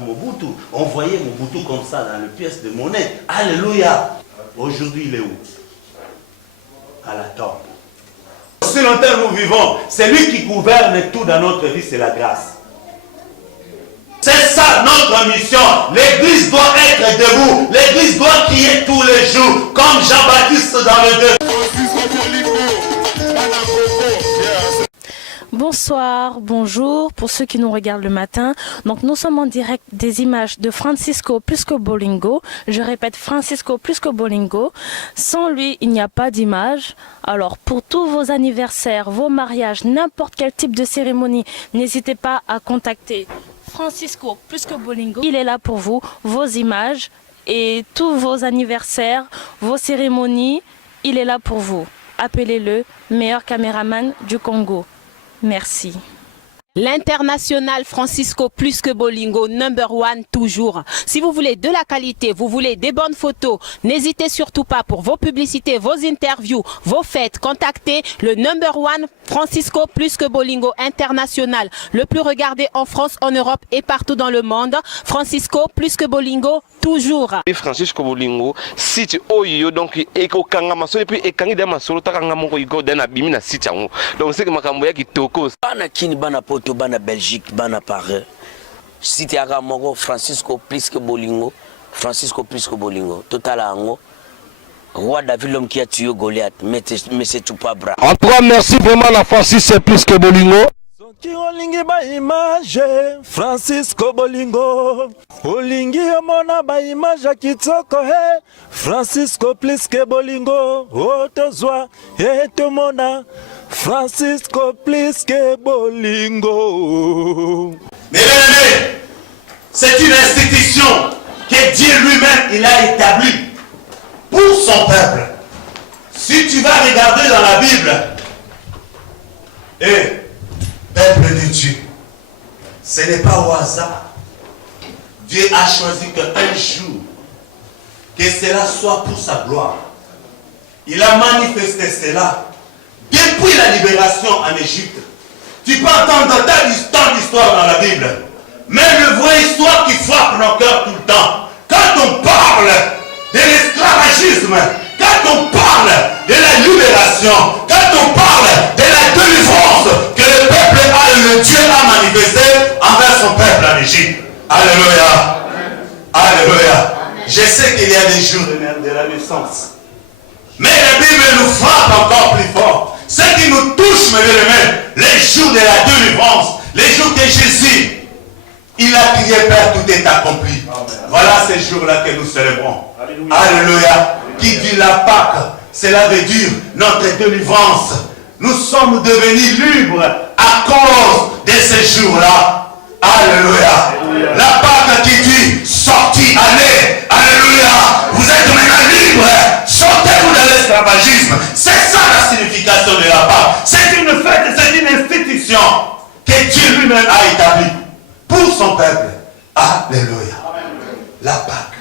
Mobutu. On voyait Mobutu comme ça dans les pièces de monnaie. Alléluia. Aujourd'hui, il est où? À la tombe. Si longtemps nous vivons, c'est lui qui gouverne tout dans notre vie, c'est la grâce. C'est ça notre mission. L'église doit être debout. L'église doit crier tous les jours, comme Jean-Baptiste dans le 2. Bonsoir, bonjour pour ceux qui nous regardent le matin. Donc nous sommes en direct des images de Francisco Plisco Bolingo. Je répète, Francisco Plisco Bolingo. Sans lui, il n'y a pas d'image. Alors pour tous vos anniversaires, vos mariages, n'importe quel type de cérémonie, n'hésitez pas à contacter Francisco Plisco Bolingo. Il est là pour vous, vos images et tous vos anniversaires, vos cérémonies. Il est là pour vous. Appelez-le meilleur caméraman du Congo. Merci. L'international Francisco Plisco Bolingo, #1 toujours. Si vous voulez de la qualité, vous voulez des bonnes photos, n'hésitez surtout pas pour vos publicités, vos interviews, vos fêtes. Contactez le #1 Francisco Plisco Bolingo international, le plus regardé en France, en Europe et partout dans le monde. Francisco Plisco Bolingo toujours. Francisco Bolingo, site oyo donc eko kanga masolo puis ekangi de masolo takanga moko iko dana bimi na site yango. Donc c'est que makambo ya kitoko. Bana kini bana poto bana Belgique bana Paris. Site ya moko Francisco Plisco Bolingo, Francisco Plisco Bolingo. Total ango. Roi David l'homme qui a tué Goliath, mais c'est tout pas bras. En tout cas, merci vraiment à Francisco Plisco Bolingo. Soki olingi ba image Francisco Bolingo, olingi omona ba image kitoko he Francisco Plisco Bolingo, otozwa etomona Francisco Plisco Bolingo. Mais bien aimé, c'est une institution que Dieu lui-même il a établie pour son peuple. Si tu vas regarder dans la Bible, peuple de Dieu, ce n'est pas au hasard. Dieu a choisi qu'un jour, que cela soit pour sa gloire. Il a manifesté cela depuis la libération en Égypte. Tu peux entendre tant d'histoires dans la Bible, mais une vraie histoire qui frappe nos cœurs tout le temps. Quand on parle de l'esclavagisme, quand on parle de la libération, quand on parle de la délivrance que le peuple le Dieu a manifesté envers son peuple en Égypte. Alléluia. Alléluia. Je sais qu'il y a des jours de la naissance, mais la Bible nous frappe encore plus fort. Ce qui nous touche, mes bien-aimés, les jours de la délivrance, les jours que Jésus, il a crié, Père, tout est accompli. Voilà ces jours-là que nous célébrons. Alléluia. Alléluia. Qui dit la Pâque, cela veut dire notre délivrance. Nous sommes devenus libres à cause de ces jours-là. Alléluia. Alléluia. La Pâque qui dit sortis, allez. Alléluia. Vous êtes maintenant libres. Sortez-vous de l'esclavagisme. C'est ça la signification de la Pâque. C'est une fête, c'est une institution que Dieu lui-même a établie pour son peuple. Alléluia. La Pâque,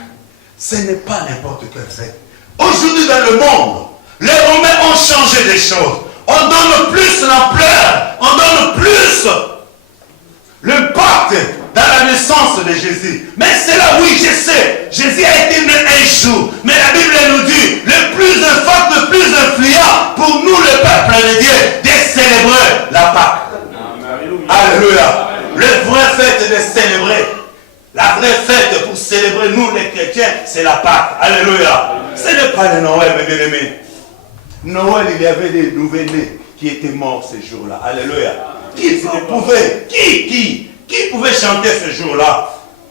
ce n'est pas n'importe quelle fête. Aujourd'hui dans le monde, les Romains ont changé des choses. On donne plus l'ampleur, on donne plus l'impact dans la naissance de Jésus. Mais c'est là, oui, je sais, Jésus a été né un jour. Mais la Bible nous dit, le plus fort, le plus influent pour nous, le peuple de Dieu, de célébrer la Pâque. Alléluia. Le vrai fête de célébrer. La vraie fête pour célébrer nous les chrétiens, c'est la Pâque. Alléluia. Ce n'est pas le Noël, mes bien-aimés. Noël, il y avait des nouveau-nés qui étaient morts ce jour-là. Alléluia. Qui pouvait chanter ce jour-là?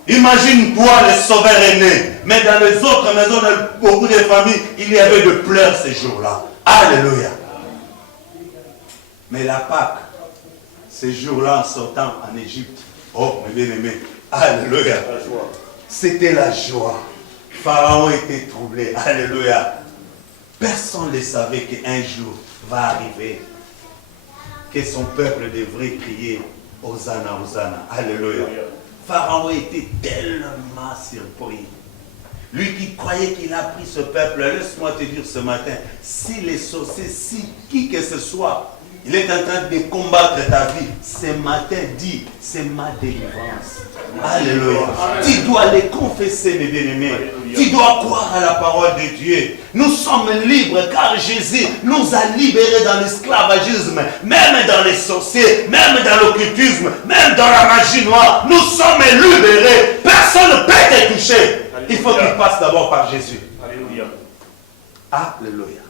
Imagine-toi, le sauveur est né. Mais dans les autres maisons, dans beaucoup de familles, il y avait de pleurs ce jour-là. Alléluia. Mais la Pâque, ce jour-là, en sortant en Égypte, oh, mes bien-aimés, alléluia. C'était la joie. Pharaon était troublé. Alléluia. Personne ne savait qu'un jour va arriver que son peuple devrait crier Hosanna, Hosanna. Alléluia. Pharaon était tellement surpris. Lui qui croyait qu'il a pris ce peuple, laisse-moi te dire ce matin, si les sorciers, si qui que ce soit, Il est en train de combattre ta vie. Ce matin, dis, c'est ma délivrance. Alléluia. Tu dois les confesser, mes bien-aimés. Tu dois croire à la parole de Dieu. Nous sommes libres car Jésus nous a libérés dans l'esclavagisme, même dans les sorciers, même dans l'occultisme, même dans la magie noire. Nous sommes libérés. Personne ne peut te toucher. Il faut qu'il passe d'abord par Jésus. Alléluia. Alléluia.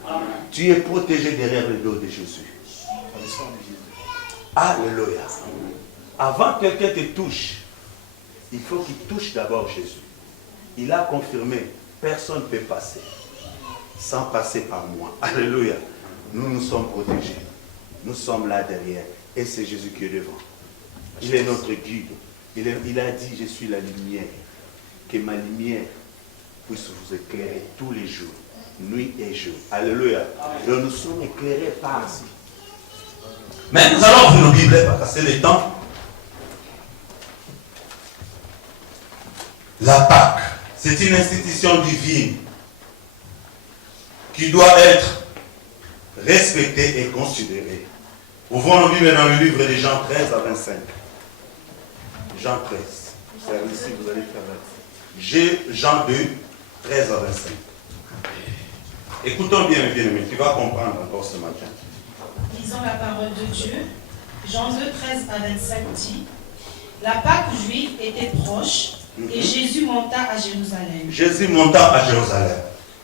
Tu es protégé derrière le dos de Jésus. Alléluia. Avant que quelqu'un te touche, il faut qu'il touche d'abord Jésus. Il a confirmé, personne ne peut passer sans passer par moi. Alléluia. Nous sommes protégés. Nous sommes là derrière. Et c'est Jésus qui est devant. Il est notre guide. Il a dit, je suis la lumière. Que ma lumière puisse vous éclairer tous les jours, nuit et jour. Alléluia. Donc nous sommes éclairés par ici. Mais nous allons ouvrir nos Bibles parce que c'est le temps. La Pâque, c'est une institution divine qui doit être respectée et considérée. Ouvrons nos Bibles dans le livre de Jean 13 à 25. Jean 13. C'est ici, vous allez faire là. Jean 2, 13 à 25. Écoutons bien, mes bien-aimés, tu vas comprendre encore ce matin. Lisons la parole de Dieu. Jean 2, 13 à 25 dit: La Pâque juive était proche et Jésus monta à Jérusalem. Jésus monta à Jérusalem.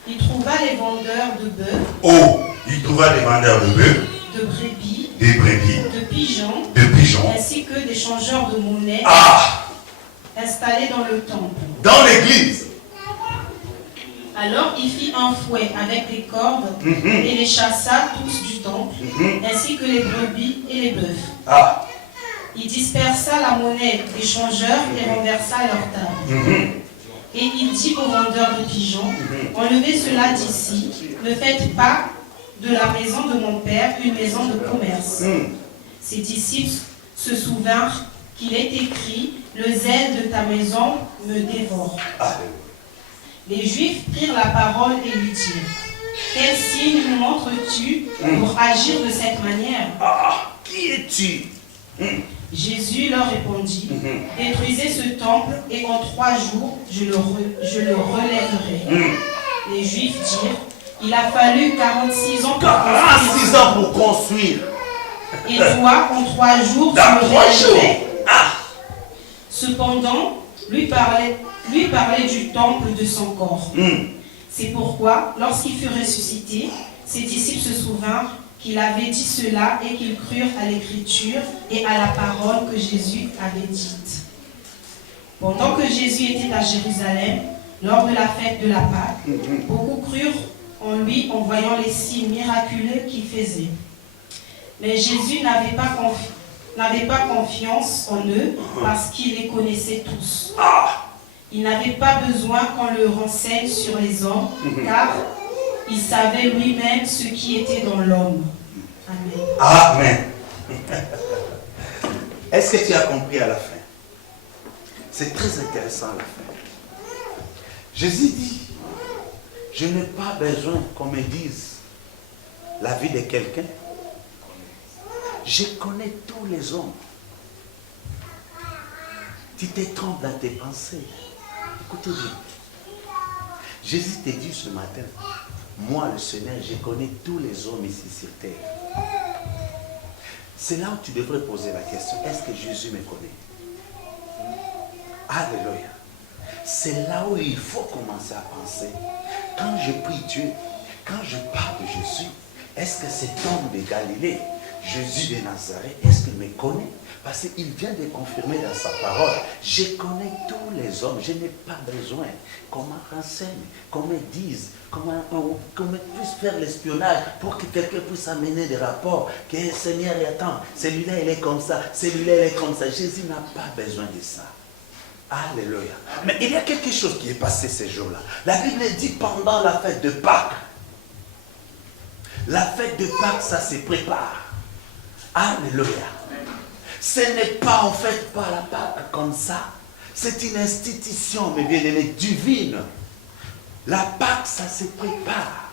Il trouva les vendeurs de bœufs. Oh, il trouva des vendeurs de bœufs, De brebis. des brebis, De pigeons, ainsi que des changeurs de monnaie installés dans le temple. Dans l'église. Alors il fit un fouet avec des cordes et les chassa tous du temple, ainsi que les brebis et les bœufs. Il dispersa la monnaie des changeurs et renversa leur table. Et il dit aux vendeurs de pigeons: Enlevez cela d'ici, ne faites pas de la maison de mon père une maison de commerce. Ses disciples se souvinrent qu'il est écrit: Le zèle de ta maison me dévore. Les Juifs prirent la parole et lui dirent: Quel signe nous montres-tu pour agir de cette manière? Qui es-tu? Jésus leur répondit: Détruisez ce temple et en 3 jours je le relèverai. Les Juifs dirent: Il a fallu 46 ans pour 46 ans pour construire. Et toi, en 3 jours, tu Dans le 3 jours. relèverais. Cependant, lui parlait du temple de son corps. C'est pourquoi, lorsqu'il fut ressuscité, ses disciples se souvinrent qu'il avait dit cela et qu'ils crurent à l'écriture et à la parole que Jésus avait dite. Pendant que Jésus était à Jérusalem, lors de la fête de la Pâque, beaucoup crurent en lui en voyant les signes miraculeux qu'il faisait. Mais Jésus n'avait pas confiance en eux parce qu'il les connaissait tous. Il n'avait pas besoin qu'on le renseigne sur les hommes, car il savait lui-même ce qui était dans l'homme. Amen. Amen. Est-ce que tu as compris à la fin? C'est très intéressant à la fin. Jésus dit: je n'ai pas besoin qu'on me dise la vie de quelqu'un. Je connais tous les hommes. Tu te trompes dans tes pensées. Écoutez bien. Jésus te dit ce matin: moi, le Seigneur, je connais tous les hommes ici sur terre. C'est là où tu devrais poser la question: est-ce que Jésus me connaît? Alléluia. C'est là où il faut commencer à penser. Quand je prie Dieu, quand je parle de Jésus, est-ce que cet homme de Galilée, Jésus de Nazareth, est-ce qu'il me connaît? Parce qu'il vient de confirmer dans sa parole: je connais tous les hommes, je n'ai pas besoin qu'on me renseigne, qu'on me dise, qu'on me puisse faire l'espionnage pour que quelqu'un puisse amener des rapports, que Seigneur, attends, celui-là il est comme ça, celui-là il est comme ça. Jésus n'a pas besoin de ça. Alléluia. Mais il y a quelque chose qui est passé ces jours-là. La Bible dit pendant la fête de Pâques. La fête de Pâques, ça se prépare. Alléluia. Ce n'est pas en fait pas la Pâque comme ça. C'est une institution, mes bien-aimés, divine. La Pâque, ça se prépare.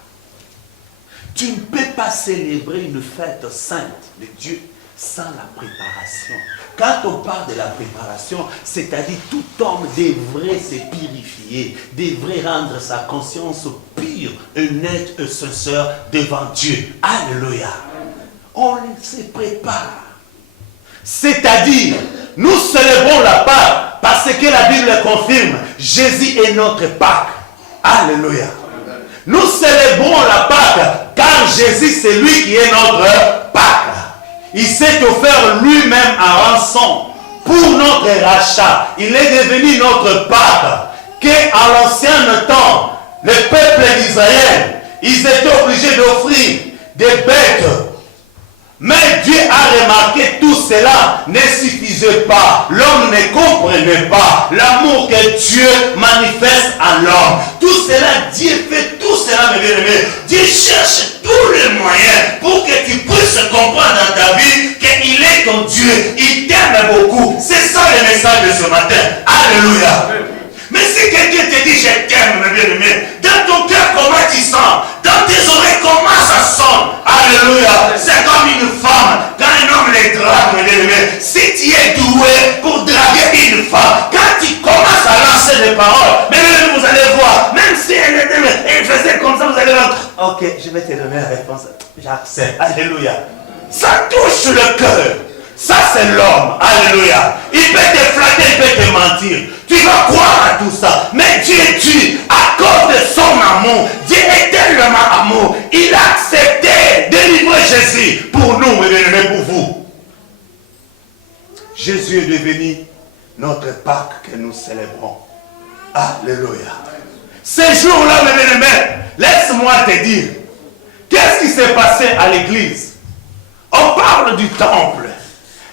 Tu ne peux pas célébrer une fête sainte de Dieu sans la préparation. Quand on parle de la préparation, c'est-à-dire tout homme devrait se purifier, devrait rendre sa conscience pure et nette et sincère devant Dieu. Alléluia. On se prépare. C'est-à-dire, nous célébrons la Pâque parce que la Bible confirme, Jésus est notre Pâque. Alléluia. Nous célébrons la Pâque car Jésus c'est lui qui est notre Pâque. Il s'est offert lui-même en rançon pour notre rachat. Il est devenu notre Pâque. Qu'à l'ancien temps, le peuple d'Israël, ils étaient obligés d'offrir des bêtes. Mais Dieu a remarqué tout cela ne suffisait pas. L'homme ne comprenait pas l'amour que Dieu manifeste en l'homme. Tout cela, Dieu fait tout cela, mes bien-aimés. Dieu cherche tous les moyens pour que tu puisses comprendre dans ta vie qu'il est ton Dieu. Il t'aime beaucoup. C'est ça le message de ce matin. Alléluia. Mais si quelqu'un te dit je t'aime, mes bien-aimés, dans ton cœur, comment tu sens? Dans tes oreilles, comment ça sonne? Alléluia. C'est comme une femme, quand un homme les drague, mes bien-aimés. Si tu es doué pour draguer une femme, quand tu commences à lancer des paroles, mais vous allez voir, même si elle faisait comme ça, vous allez voir, ok, je vais te donner la réponse. J'accepte. Alléluia. Ça touche le cœur. Ça c'est l'homme, alléluia. Il peut te flatter, il peut te mentir. Tu vas croire à tout ça. Mais Dieu est Dieu, à cause de son amour. Dieu est tellement amour. Il a accepté de livrer Jésus pour nous, mes bien-aimés, pour vous. Jésus est devenu notre Pâque que nous célébrons. Alléluia. Ces jours-là, mes bien-aimés, laisse-moi te dire, qu'est-ce qui s'est passé à l'église? On parle du temple.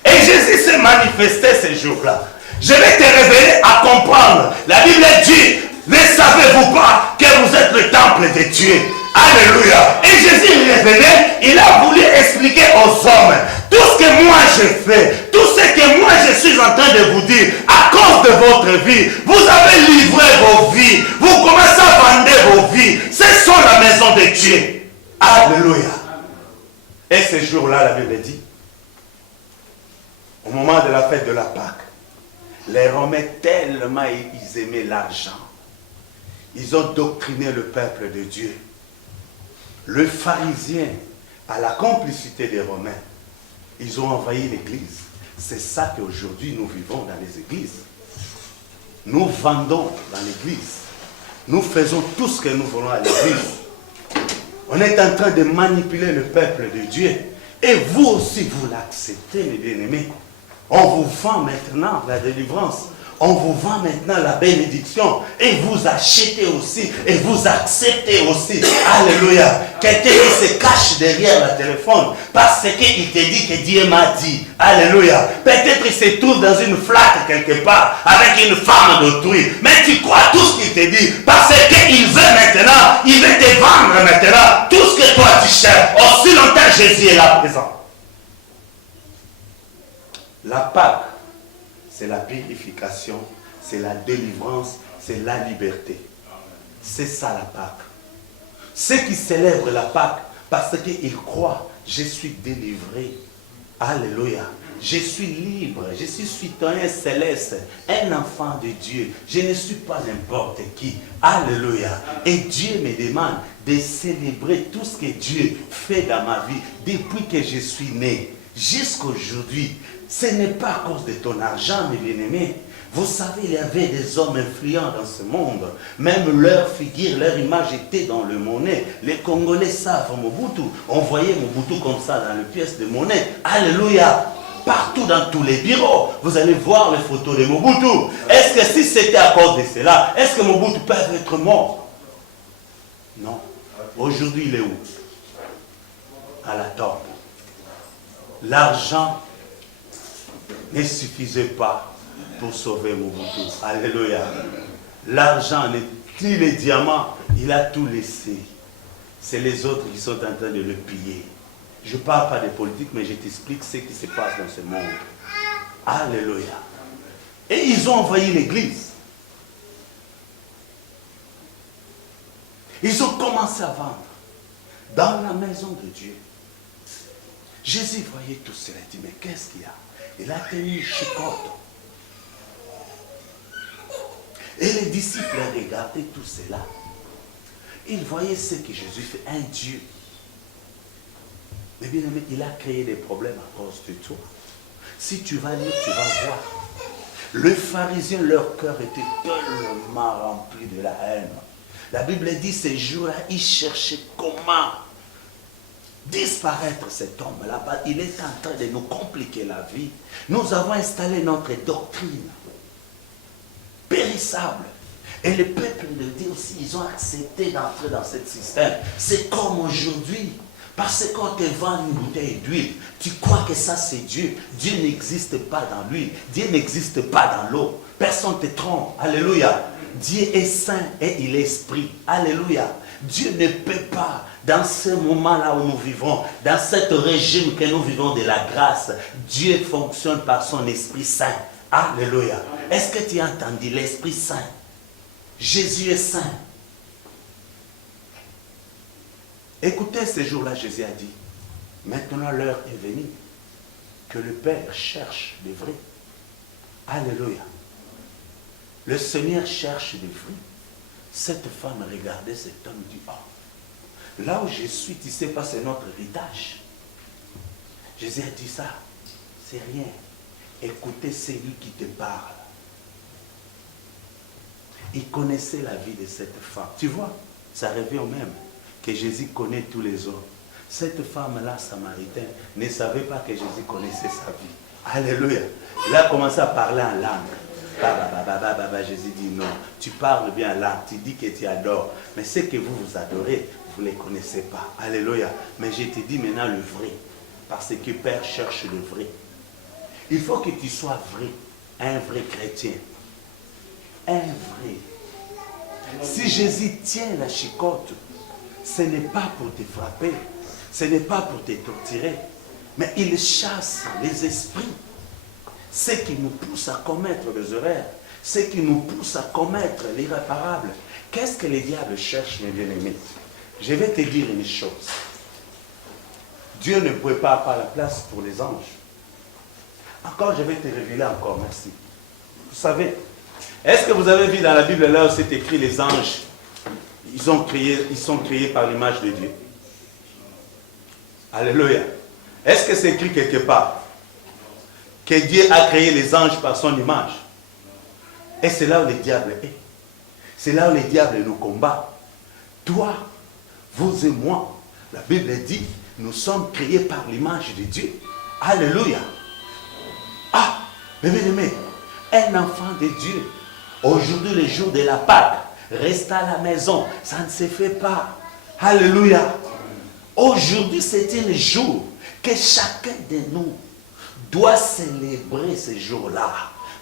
Et Jésus s'est manifesté ces jours-là. Je vais te révéler à comprendre. La Bible dit, ne savez-vous pas que vous êtes le temple de Dieu? Alléluia. Et Jésus révélé, il a voulu expliquer aux hommes tout ce que moi j'ai fait, tout ce que moi je suis en train de vous dire, à cause de votre vie. Vous avez livré vos vies, vous commencez à vendre vos vies. Ce sont la maison de Dieu. Alléluia. Et ces jours-là, la Bible dit, au moment de la fête de la Pâque, les Romains tellement ils aimaient l'argent. Ils ont doctriné le peuple de Dieu. Le pharisien, à la complicité des Romains, ils ont envahi l'église. C'est ça qu'aujourd'hui nous vivons dans les églises. Nous vendons dans l'église. Nous faisons tout ce que nous voulons à l'église. On est en train de manipuler le peuple de Dieu. Et vous aussi, vous l'acceptez, mes bien-aimés. On vous vend maintenant la délivrance. On vous vend maintenant la bénédiction. Et vous achetez aussi. Et vous acceptez aussi. Alléluia. Quelqu'un qui se cache derrière le téléphone. Parce qu'il te dit que Dieu m'a dit. Alléluia. Peut-être qu'il se trouve dans une flaque quelque part. Avec une femme d'autrui. Mais tu crois tout ce qu'il te dit. Parce qu'il veut maintenant. Il veut te vendre maintenant. Tout ce que toi tu cherches. Aussi longtemps Jésus est là présent. La Pâque, c'est la purification, c'est la délivrance, c'est la liberté. C'est ça la Pâque. Ceux qui célèbrent la Pâque, parce qu'ils croient, je suis délivré. Alléluia. Je suis libre, je suis citoyen céleste, un enfant de Dieu. Je ne suis pas n'importe qui. Alléluia. Et Dieu me demande de célébrer tout ce que Dieu fait dans ma vie depuis que je suis né. Jusqu'aujourd'hui, ce n'est pas à cause de ton argent, mes bien-aimés. Vous savez, il y avait des hommes influents dans ce monde. Même leur figure, leur image était dans le monnaie. Les Congolais savent Mobutu. On voyait Mobutu comme ça dans les pièces de monnaie. Alléluia. Partout dans tous les bureaux, vous allez voir les photos de Mobutu. Est-ce que si c'était à cause de cela, est-ce que Mobutu peut être mort? Non. Aujourd'hui, il est où? À la tombe. L'argent ne suffisait pas pour sauver Mobutu. Alléluia. L'argent, ni les diamants, il a tout laissé. C'est les autres qui sont en train de le piller. Je ne parle pas de politique, mais je t'explique ce qui se passe dans ce monde. Alléluia. Et ils ont envahi l'église. Ils ont commencé à vendre. dans la maison de Dieu. Jésus voyait tout cela, il dit, mais qu'est-ce qu'il y a? Il a tenu chicotte. Et les disciples regardaient tout cela. Ils voyaient ce que Jésus fait, un Dieu. Mais bien aimé, il a créé des problèmes à cause de toi. Si tu vas lire, tu vas voir. Les pharisiens, leur cœur était tellement rempli de la haine. La Bible dit, ces jours-là, ils cherchaient comment disparaître cet homme là-bas. Il est en train de nous compliquer la vie. Nous avons installé notre doctrine périssable. Et le peuple de Dieu aussi, ils ont accepté d'entrer dans ce système. C'est comme aujourd'hui. Parce qu'on te vend une bouteille d'huile, tu crois que ça c'est Dieu. Dieu n'existe pas dans l'huile. Dieu n'existe pas dans l'eau. Personne ne te trompe. Alléluia. Dieu est saint et il est esprit. Alléluia. Dieu ne peut pas, dans ce moment-là où nous vivons, dans ce régime que nous vivons de la grâce, Dieu fonctionne par son Esprit Saint. Alléluia. Est-ce que tu as entendu l'Esprit Saint? Jésus est saint. Écoutez, ce jour-là, Jésus a dit, maintenant l'heure est venue que le Père cherche les vrais. Alléluia. Le Seigneur cherche les vrais. Cette femme regardait cet homme dit, oh, là où je suis, tu sais pas, c'est notre héritage. Jésus a dit ça, c'est rien. Écoutez, c'est lui qui te parle. Il connaissait la vie de cette femme. Tu vois, ça revient au même que Jésus connaît tous les hommes. Cette femme-là, samaritaine, ne savait pas que Jésus connaissait sa vie. Alléluia. Il a commencé à parler en langue. Jésus dit non, tu parles bien en langue, tu dis que tu adores. Mais ce que vous adorez, vous ne les connaissez pas. Alléluia. Mais je te dis maintenant le vrai. Parce que Père cherche le vrai. Il faut que tu sois vrai. Un vrai chrétien. Un vrai. Si Jésus tient la chicotte, ce n'est pas pour te frapper, ce n'est pas pour te torturer, mais il chasse les esprits, ce qui nous pousse à commettre les erreurs, ce qui nous pousse à commettre l'irréparable. Qu'est-ce que les diables cherchent, mes bien-aimés? Je vais te dire une chose. Dieu ne prépare pas la place pour les anges. Encore, je vais te révéler encore, merci. Vous savez, est-ce que vous avez vu dans la Bible là où c'est écrit les anges, ils sont créés par l'image de Dieu? Alléluia. Est-ce que c'est écrit quelque part que Dieu a créé les anges par son image? Et c'est là où le diable est. C'est là où le diable nous combat. Toi, vous et moi, la Bible dit, nous sommes créés par l'image de Dieu. Alléluia. Ah, mais bien aimé, un enfant de Dieu, aujourd'hui le jour de la Pâque, reste à la maison, ça ne se fait pas. Alléluia. Aujourd'hui c'est un jour que chacun de nous doit célébrer ce jour-là.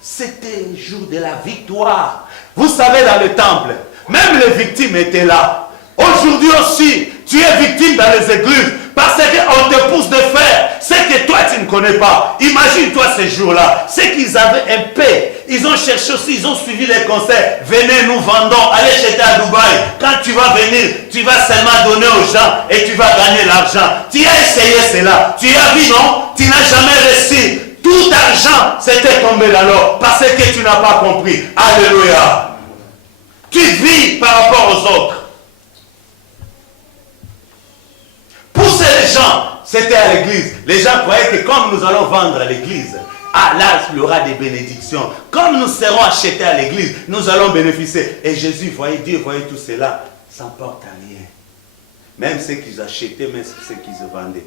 C'était le jour de la victoire. Vous savez, dans le temple, même les victimes étaient là. Aujourd'hui aussi, tu es victime dans les églises parce qu'on te pousse de faire ce que toi tu ne connais pas. Imagine-toi ces jours-là, c'est qu'ils avaient un paix. Ils ont cherché aussi, ils ont suivi les conseils. Venez, nous vendons, allez jeter à Dubaï. Quand tu vas venir, tu vas seulement donner aux gens et tu vas gagner l'argent. Tu as essayé cela, tu as vu, non? Tu n'as jamais réussi. Tout argent s'était tombé dans l'eau parce que tu n'as pas compris. Alléluia. Tu vis par rapport aux autres. Pousser les gens, c'était à l'église. Les gens croyaient que comme nous allons vendre à l'église, ah là, il y aura des bénédictions. Comme nous serons achetés à l'église, nous allons bénéficier. Et Jésus voyait, Dieu voyait tout cela, sans porte à rien. Même ceux qu'ils achetaient, même ceux qu'ils vendaient.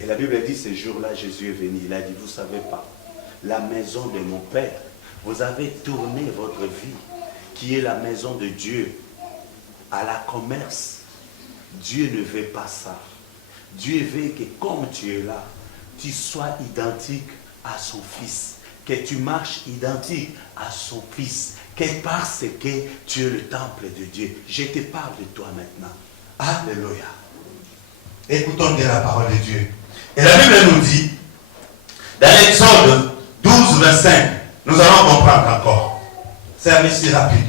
Et la Bible dit, ce jour-là, Jésus est venu. Il a dit, vous ne savez pas, la maison de mon Père, vous avez tourné votre vie, qui est la maison de Dieu, à la commerce. Dieu ne veut pas ça. Dieu veut que comme tu es là, tu sois identique à son Fils. Que tu marches identique à son Fils. Que parce que tu es le temple de Dieu. Je te parle de toi maintenant. Alléluia. Écoutons bien la parole de Dieu. Et la Bible nous dit, dans l'Exode 12, 25, nous allons comprendre encore. C'est un récit rapide.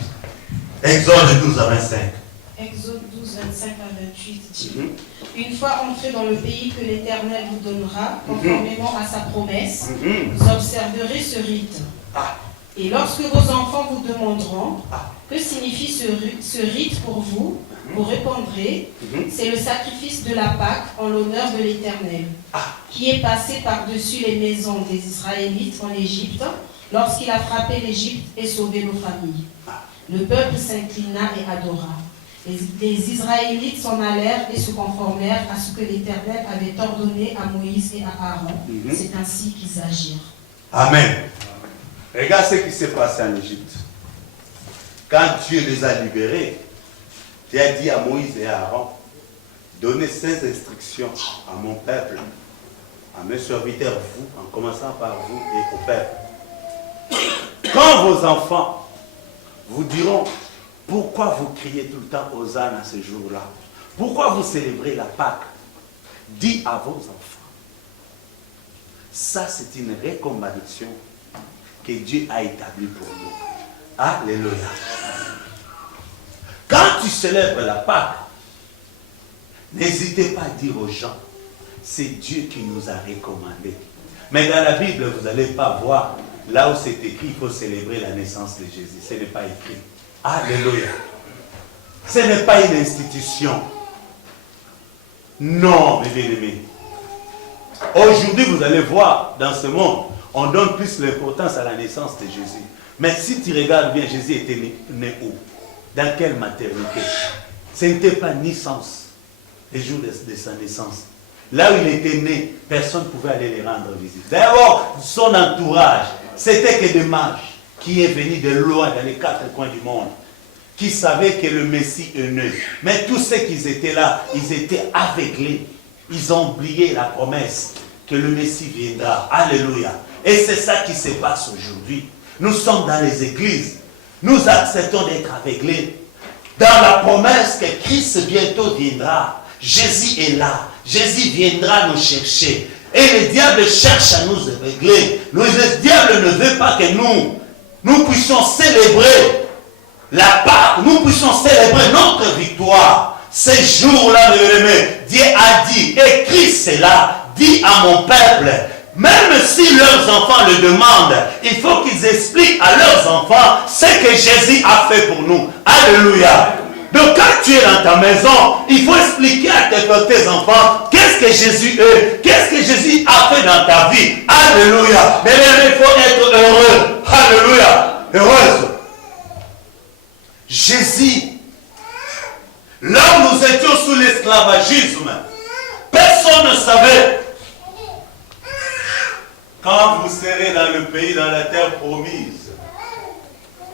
Exode 12 à 25. Exode 12, 25 à 28 dit Une fois entrés dans le pays que l'Éternel vous donnera, conformément à sa promesse, vous observerez ce rite. Et lorsque vos enfants vous demanderont que signifie ce rite pour vous, vous répondrez c'est le sacrifice de la Pâque en l'honneur de l'Éternel, qui est passé par-dessus les maisons des Israélites en Égypte, lorsqu'il a frappé l'Égypte et sauvé nos familles. Le peuple s'inclina et adora. Les Israélites s'en allèrent et se conformèrent à ce que l'Éternel avait ordonné à Moïse et à Aaron. C'est ainsi qu'ils agirent. Amen. Regarde ce qui s'est passé en Égypte. Quand Dieu les a libérés, Dieu a dit à Moïse et à Aaron, donnez ces instructions à mon peuple, à mes serviteurs, vous, en commençant par vous et au peuple. Quand vos enfants vous diront, pourquoi vous criez tout le temps Hosanna à ce jour-là? Pourquoi vous célébrez la Pâque? Dis à vos enfants. Ça, c'est une recommandation que Dieu a établie pour nous. Alléluia. Quand tu célèbres la Pâque, n'hésitez pas à dire aux gens, c'est Dieu qui nous a recommandé. Mais dans la Bible, vous n'allez pas voir là où c'est écrit, il faut célébrer la naissance de Jésus. Ce n'est pas écrit. Alléluia. Ce n'est pas une institution. Non, mes bien-aimés. Aujourd'hui, vous allez voir, dans ce monde, on donne plus l'importance à la naissance de Jésus. Mais si tu regardes bien, Jésus était né où? Dans quelle maternité? Ce n'était pas naissance, les jours de sa naissance. Là où il était né, personne ne pouvait aller les rendre visite. D'abord, son entourage, c'était que des mages qui est venu de loin dans les quatre coins du monde, qui savaient que le Messie est né. Mais tous ceux qui étaient là, ils étaient aveuglés. Ils ont oublié la promesse que le Messie viendra. Alléluia. Et c'est ça qui se passe aujourd'hui. Nous sommes dans les églises. Nous acceptons d'être aveuglés. Dans la promesse que Christ bientôt viendra. Jésus est là. Jésus viendra nous chercher. Et le diable cherche à nous aveugler. Le diable ne veut pas que nous puissions célébrer la Pâque, nous puissions célébrer notre victoire. Ces jours-là, mes amis, Dieu a dit, écrit cela, dit à mon peuple, même si leurs enfants le demandent, il faut qu'ils expliquent à leurs enfants ce que Jésus a fait pour nous. Alléluia. Donc quand tu es dans ta maison, il faut expliquer à tes enfants qu'est-ce que Jésus est, qu'est-ce que Jésus a fait dans ta vie. Alléluia. Mais il faut être heureux. Alléluia. Heureuse. Jésus, là où nous étions sous l'esclavagisme, personne ne savait. Quand vous serez dans le pays, dans la terre promise.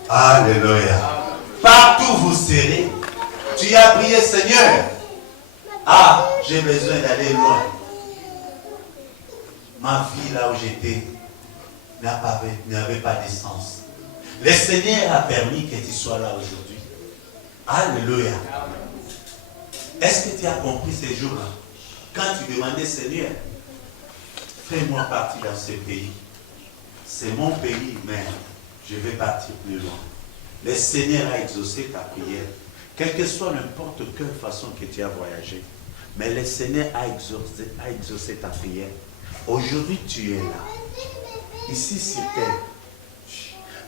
Alléluia. Partout vous serez. Tu as prié, Seigneur. Ah, j'ai besoin d'aller loin. Ma vie, là où j'étais, n'avait pas de sens. Le Seigneur a permis que tu sois là aujourd'hui. Alléluia. Est-ce que tu as compris ces jours-là? Quand tu demandais, Seigneur, fais-moi partir dans ce pays. C'est mon pays, mais je vais partir plus loin. Le Seigneur a exaucé ta prière. Quelle que soit n'importe quelle façon que tu as voyagé. Mais le Seigneur a exaucé ta prière. Aujourd'hui, tu es là. Ici, sur terre.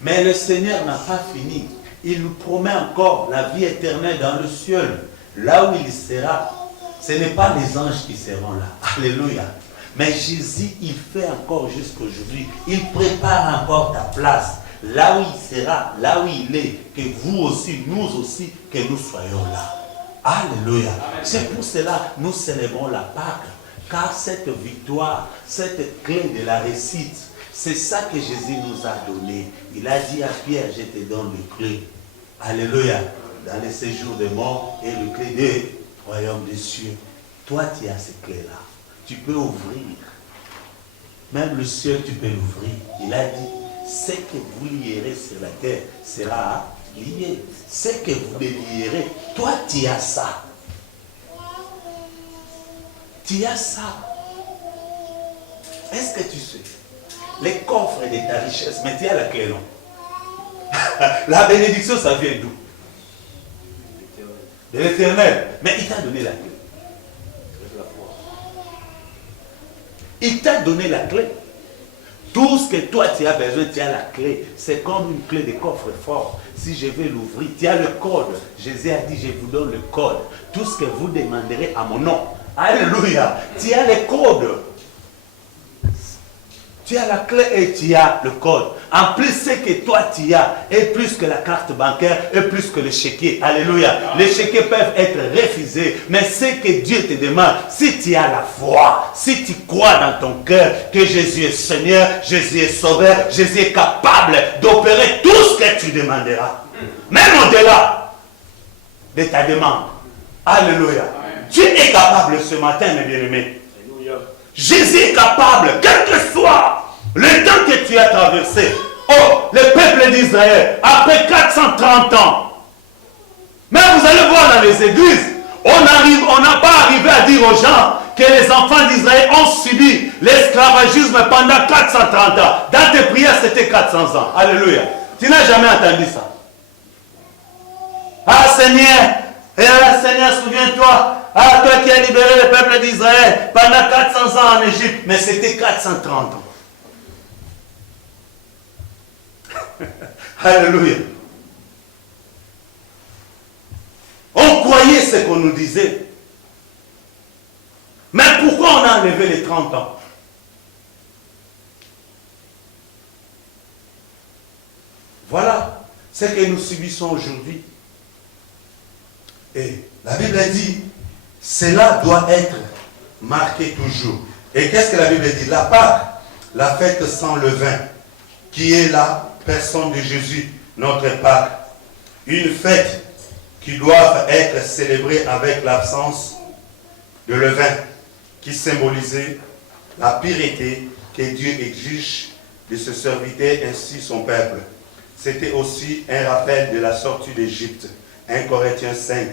Mais le Seigneur n'a pas fini. Il nous promet encore la vie éternelle dans le ciel. Là où il sera. Ce n'est pas les anges qui seront là. Alléluia. Mais Jésus, il fait encore jusqu'aujourd'hui. Il prépare encore ta place. Là où il sera, là où il est, que vous aussi, nous aussi, que nous soyons là. Alléluia. C'est pour cela que nous célébrons la Pâque. Car cette victoire, cette clé de la réussite, c'est ça que Jésus nous a donné. Il a dit à Pierre, je te donne le clé. Alléluia. Dans les séjours de mort et le clé des royaumes des cieux. Toi, tu as ces clés-là. Tu peux ouvrir. Même le ciel, tu peux l'ouvrir. Il a dit, ce que vous lierez sur la terre sera lié. Ce que vous délierez, toi, tu as ça. Tu as ça. Est-ce que tu sais? Les coffres de ta richesse, mais tu as la clé, non? La bénédiction, ça vient d'où? de l'Éternel. Mais il t'a donné la clé. Il t'a donné la clé. Tout ce que toi tu as besoin, tu as la clé. C'est comme une clé de coffre-fort. Si je vais l'ouvrir, tu as le code. Jésus a dit, je vous donne le code. Tout ce que vous demanderez à mon nom. Alléluia. Tu as le code. Tu as la clé et tu as le code. En plus, ce que toi tu as est plus que la carte bancaire, est plus que le chéquier. Alléluia. Les chéquiers peuvent être refusés. Mais ce que Dieu te demande, si tu as la foi, si tu crois dans ton cœur que Jésus est Seigneur, Jésus est Sauveur, Jésus est capable d'opérer tout ce que tu demanderas. Même au-delà de ta demande. Alléluia. Dieu est capable ce matin, mes bien-aimés. Jésus est capable, quel que soit le temps que tu as traversé. Oh, le peuple d'Israël, après 430 ans. Mais vous allez voir dans les églises, on n'a pas arrivé à dire aux gens que les enfants d'Israël ont subi l'esclavagisme pendant 430 ans. Dans tes prières, c'était 400 ans. Alléluia. Tu n'as jamais entendu ça. Ah Seigneur, souviens-toi. Ah, toi qui as libéré le peuple d'Israël pendant 400 ans en Égypte. Mais c'était 430 ans. Alléluia. On croyait ce qu'on nous disait. Mais pourquoi on a enlevé les 30 ans? Voilà ce que nous subissons aujourd'hui. Et la Bible dit, cela doit être marqué toujours. Et qu'est-ce que la Bible dit? La Pâque, la fête sans levain, qui est la personne de Jésus, notre Pâque. Une fête qui doit être célébrée avec l'absence de levain, qui symbolisait la pureté que Dieu exige de ce serviteur ainsi son peuple. C'était aussi un rappel de la sortie d'Égypte. 1 Corinthiens 5.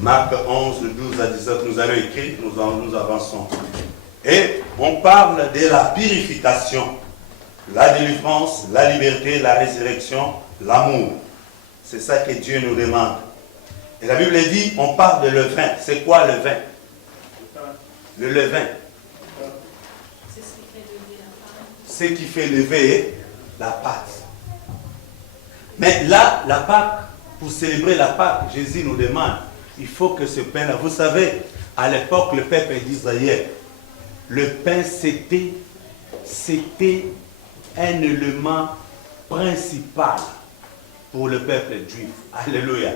Marc 11, 12 à 17, nous allons écrire, nous avançons. Et on parle de la purification, la délivrance, la liberté, la résurrection, l'amour. C'est ça que Dieu nous demande. Et la Bible dit, on parle de levain. C'est quoi le vin? Le levain. C'est ce qui fait lever la pâte. Mais là, la Pâque, pour célébrer la Pâque, Jésus nous demande, il faut que ce pain-là, vous savez, à l'époque, le peuple d'Israël, le pain, c'était un élément principal pour le peuple juif. Alléluia.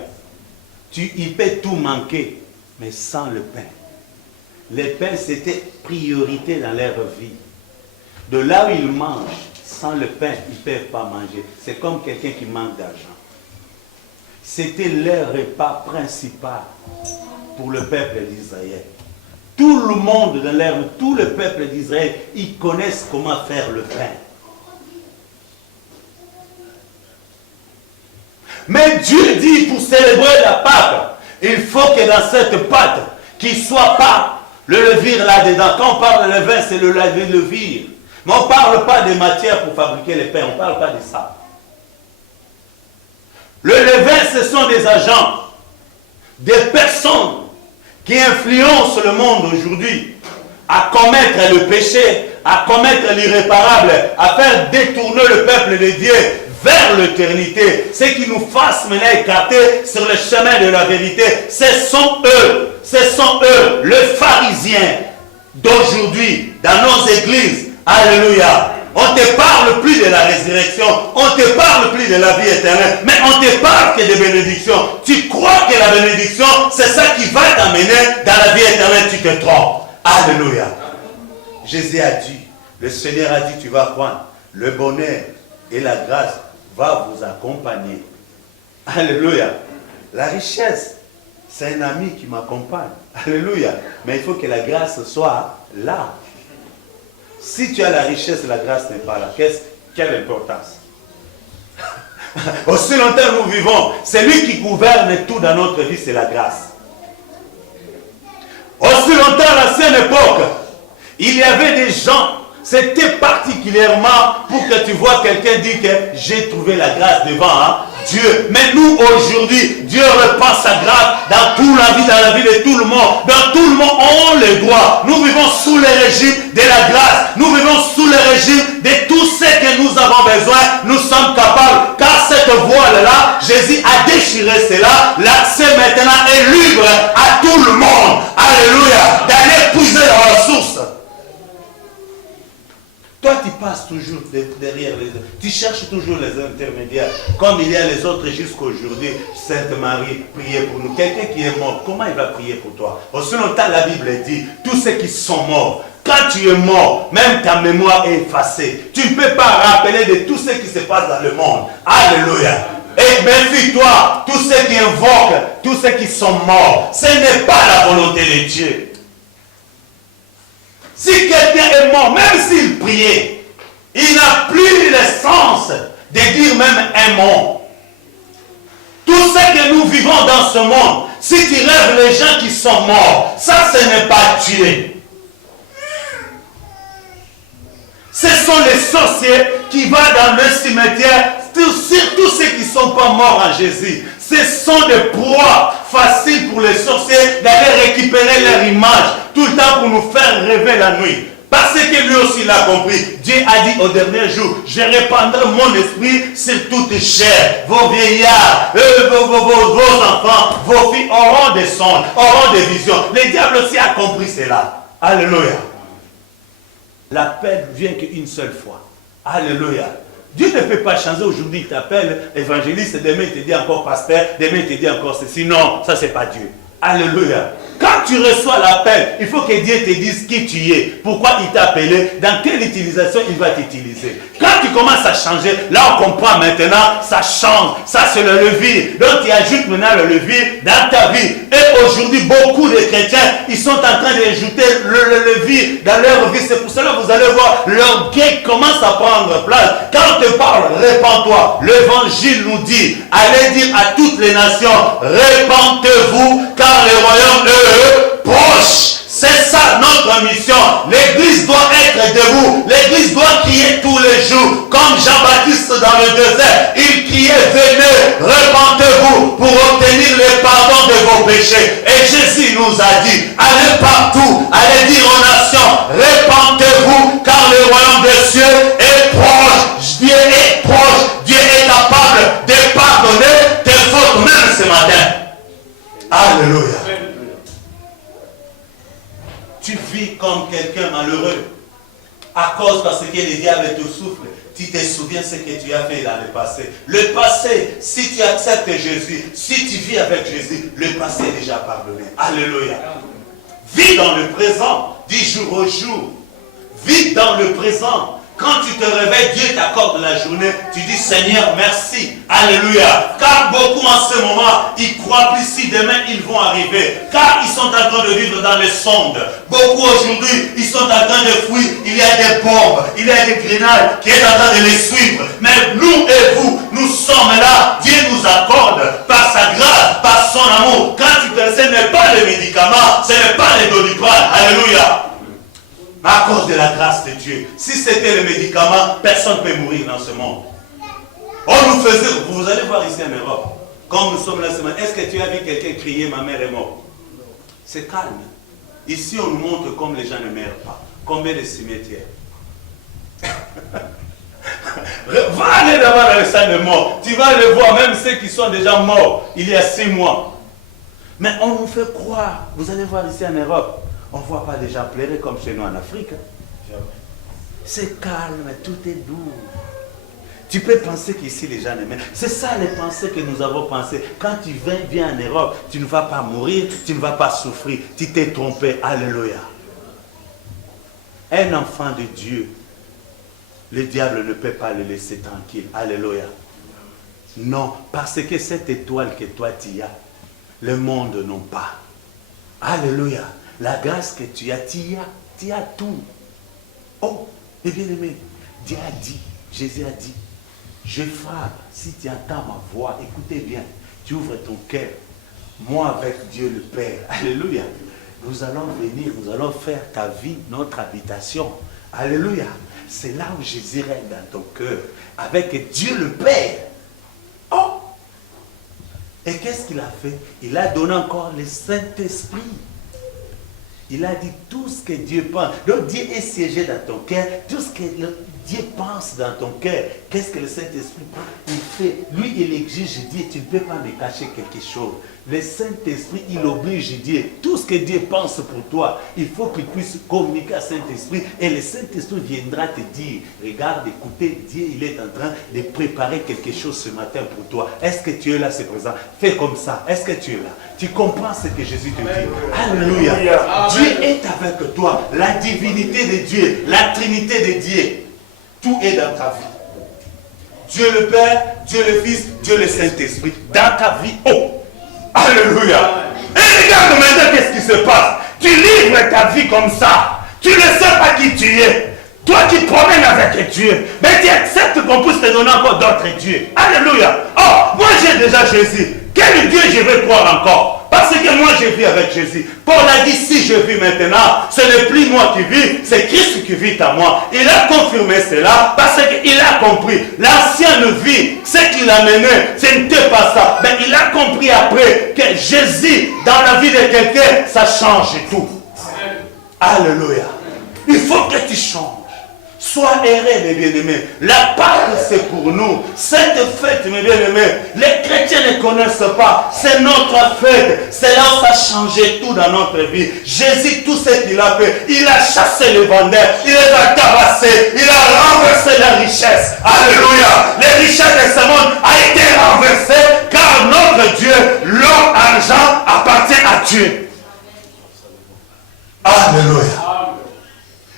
Il peut tout manquer, mais sans le pain. Le pain, c'était priorité dans leur vie. De là où ils mangent, sans le pain, ils ne peuvent pas manger. C'est comme quelqu'un qui manque d'argent. C'était leur repas principal pour le peuple d'Israël. Tout le monde dans l'air, tout le peuple d'Israël, ils connaissent comment faire le pain. Mais Dieu dit, pour célébrer la Pâque, il faut que dans cette pâte, qu'il ne soit pas le levure là-dedans. Quand on parle de levain, c'est le levure. Mais on ne parle pas de matière pour fabriquer les pains, on ne parle pas de ça. Le levain, ce sont des agents, des personnes qui influencent le monde aujourd'hui à commettre le péché, à commettre l'irréparable, à faire détourner le peuple de Dieu vers l'éternité. Ce qui nous fasse maintenant écarter sur le chemin de la vérité, ce sont eux, les pharisiens d'aujourd'hui, dans nos églises. Alléluia. On ne te parle plus de la résurrection, on ne te parle plus de la vie éternelle, mais on te parle que de bénédiction. Tu crois que la bénédiction, c'est ça qui va t'amener dans la vie éternelle, tu te trompes. Alléluia. Jésus a dit, le Seigneur a dit, tu vas prendre le bonheur et la grâce va vous accompagner. Alléluia. La richesse, c'est un ami qui m'accompagne. Alléluia. Mais il faut que la grâce soit là. Si tu as la richesse, la grâce n'est pas là. Quelle importance? Aussi longtemps que nous vivons, c'est lui qui gouverne tout dans notre vie, c'est la grâce. Aussi longtemps, à l'ancienne époque, il y avait des gens, c'était particulièrement pour que tu vois quelqu'un dire que j'ai trouvé la grâce devant Dieu. Mais nous, aujourd'hui, Dieu répand sa grâce dans la vie de tout le monde. Dans tout le monde, on le droit. Nous vivons sous le régime de la grâce. Nous vivons sous le régime de tout ce que nous avons besoin. Nous sommes capables. Car cette voile-là, Jésus a déchiré cela. L'accès maintenant est libre à tout le monde. Alléluia. D'aller puiser dans la source. Toi, tu passes toujours derrière les autres. Tu cherches toujours les intermédiaires. Comme il y a les autres jusqu'à aujourd'hui. Sainte Marie, priez pour nous. Quelqu'un qui est mort, comment il va prier pour toi? Au second temps, la Bible dit, tous ceux qui sont morts, quand tu es mort, même ta mémoire est effacée. Tu ne peux pas rappeler de tout ce qui se passe dans le monde. Alléluia. Et méfie-toi, tous ceux qui invoquent, tous ceux qui sont morts. Ce n'est pas la volonté de Dieu. Si quelqu'un est mort, même s'il priait, il n'a plus le sens de dire même un mot. Tout ce que nous vivons dans ce monde, si tu rêves les gens qui sont morts, ça ce n'est pas Dieu. Ce sont les sorciers qui vont dans le cimetière, surtout ceux qui ne sont pas morts en Jésus. Ce sont des proies faciles pour les sorciers d'aller récupérer leur image tout le temps pour nous faire rêver la nuit. Parce que lui aussi l'a compris. Dieu a dit au dernier jour, je répandrai mon esprit sur toute chair. Vos vieillards, vos enfants, vos filles auront des songes, auront des visions. Le diable aussi a compris cela. Alléluia. L'appel vient qu'une seule fois. Alléluia. Dieu ne peut pas changer. Aujourd'hui, il t'appelle évangéliste, demain il te dit encore pasteur, demain il te dit encore ceci. Non, ça c'est pas Dieu. Alléluia. Quand tu reçois l'appel, il faut que Dieu te dise qui tu es, pourquoi il t'a appelé, dans quelle utilisation il va t'utiliser. Quand tu commences à changer, là on comprend maintenant, ça change. Ça c'est le levier. Donc tu ajoutes maintenant le levier dans ta vie. Et aujourd'hui, beaucoup de chrétiens, ils sont en train d'ajouter le levier dans leur vie. C'est pour cela que vous allez voir, leur guet commence à prendre place. Quand on te parle, répands-toi. L'évangile nous dit, allez dire à toutes les nations, répandez-vous, car le royaume est proche. C'est ça notre mission. L'église doit être debout. L'église doit crier tous les jours. Comme Jean-Baptiste dans le désert. Il criait, venez, répandez-vous pour obtenir le pardon de vos péchés. Et Jésus nous a dit, allez partout, allez dire aux nations, répandez-vous car le royaume des cieux est proche. Dieu est proche. Dieu est capable de pardonner tes fautes même ce matin. Alléluia. Tu vis comme quelqu'un malheureux à cause parce que le diable te souffle. Tu te souviens ce que tu as fait dans le passé. Le passé, si tu acceptes Jésus, si tu vis avec Jésus, le passé est déjà pardonné. Alléluia. Vis dans le présent, dis jour au jour. Vis dans le présent. Quand tu te réveilles, Dieu t'accorde la journée, tu dis Seigneur, merci. Alléluia. Car beaucoup en ce moment, ils croient plus si demain ils vont arriver. Car ils sont en train de vivre dans les sondes. Beaucoup aujourd'hui, ils sont en train de fuir. Il y a des bombes, il y a des grenades qui sont en train de les suivre. Mais nous et vous, nous sommes là. Dieu nous accorde par sa grâce, par son amour. Quand tu te ce n'est pas le médicament, ce n'est pas les Doliprane. Alléluia. À cause de la grâce de Dieu. Si c'était le médicament, personne ne peut mourir dans ce monde. On nous faisait, vous allez voir ici en Europe, comme nous sommes là ce matin, est-ce que tu as vu quelqu'un crier ma mère est morte? C'est calme. Ici on nous montre comme les gens ne meurent pas. Combien de cimetières? Va aller devant le sang de mort. Tu vas le voir, même ceux qui sont déjà morts il y a 6 mois. Mais on nous fait croire, vous allez voir ici en Europe, on ne voit pas les gens pleurer comme chez nous en Afrique. C'est calme, tout est doux. Tu peux penser qu'ici les gens n'aiment. C'est ça les pensées que nous avons pensées. Quand tu viens en Europe, tu ne vas pas mourir, tu ne vas pas souffrir. Tu t'es trompé. Alléluia. Un enfant de Dieu, le diable ne peut pas le laisser tranquille. Alléluia. Non, parce que cette étoile que toi tu as, le monde non pas. Alléluia. La grâce que tu as tout. Oh, et bien aimé, Dieu a dit, Jésus a dit, je frappe, si tu entends ma voix, écoutez bien, tu ouvres ton cœur, moi avec Dieu le Père, alléluia, nous allons venir, nous allons faire ta vie, notre habitation, alléluia, c'est là où Jésus règne dans ton cœur, avec Dieu le Père. Oh, Et qu'est-ce qu'il a fait? Il a donné encore le Saint-Esprit. Il a dit tout ce que Dieu pense. Donc Dieu est siégé dans ton cœur. Tout ce que Dieu pense dans ton cœur. Qu'est-ce que le Saint-Esprit il fait? Lui, il exige Dieu. Tu ne peux pas me cacher quelque chose. Le Saint-Esprit, il oblige Dieu. Tout ce que Dieu pense pour toi, il faut qu'il puisse communiquer à Saint-Esprit. Et le Saint-Esprit viendra te dire, regarde, écoutez, Dieu, il est en train de préparer quelque chose ce matin pour toi. Est-ce que tu es là, c'est présent? Fais comme ça. Est-ce que tu es là? Tu comprends ce que Jésus te dit? Alléluia. Dieu est avec toi. La divinité de Dieu, la Trinité de Dieu, tout est dans ta vie. Dieu le Père, Dieu le Fils, Dieu le Saint-Esprit, dans ta vie. Oh! Alléluia. Et regarde maintenant qu'est-ce qui se passe. Tu livres ta vie comme ça. Tu ne sais pas qui tu es. Toi qui promènes avec Dieu. Mais tu acceptes qu'on puisse te donner encore d'autres dieux. Alléluia. Oh, moi j'ai déjà Jésus. Quel Dieu je vais croire encore? Parce que moi je vis avec Jésus. Paul a dit, si je vis maintenant, ce n'est plus moi qui vis, c'est Christ qui vit en moi. Il a confirmé cela parce qu'il a compris. L'ancienne vie, ce qu'il a mené, ce n'était pas ça. Mais il a compris après que Jésus, dans la vie de quelqu'un, ça change tout. Alléluia. Il faut que tu changes. Sois heureux, mes bien-aimés. La Pâque, c'est pour nous. Cette fête, mes bien-aimés, les chrétiens ne connaissent pas. C'est notre fête. C'est là où ça a changé tout dans notre vie. Jésus, tout ce qu'il a fait, il a chassé les vendeurs, il les a tabassés, il a renversé la richesse. Alléluia. Les richesses de ce monde ont été renversées car notre Dieu, l'or, argent, appartient à Dieu. Alléluia.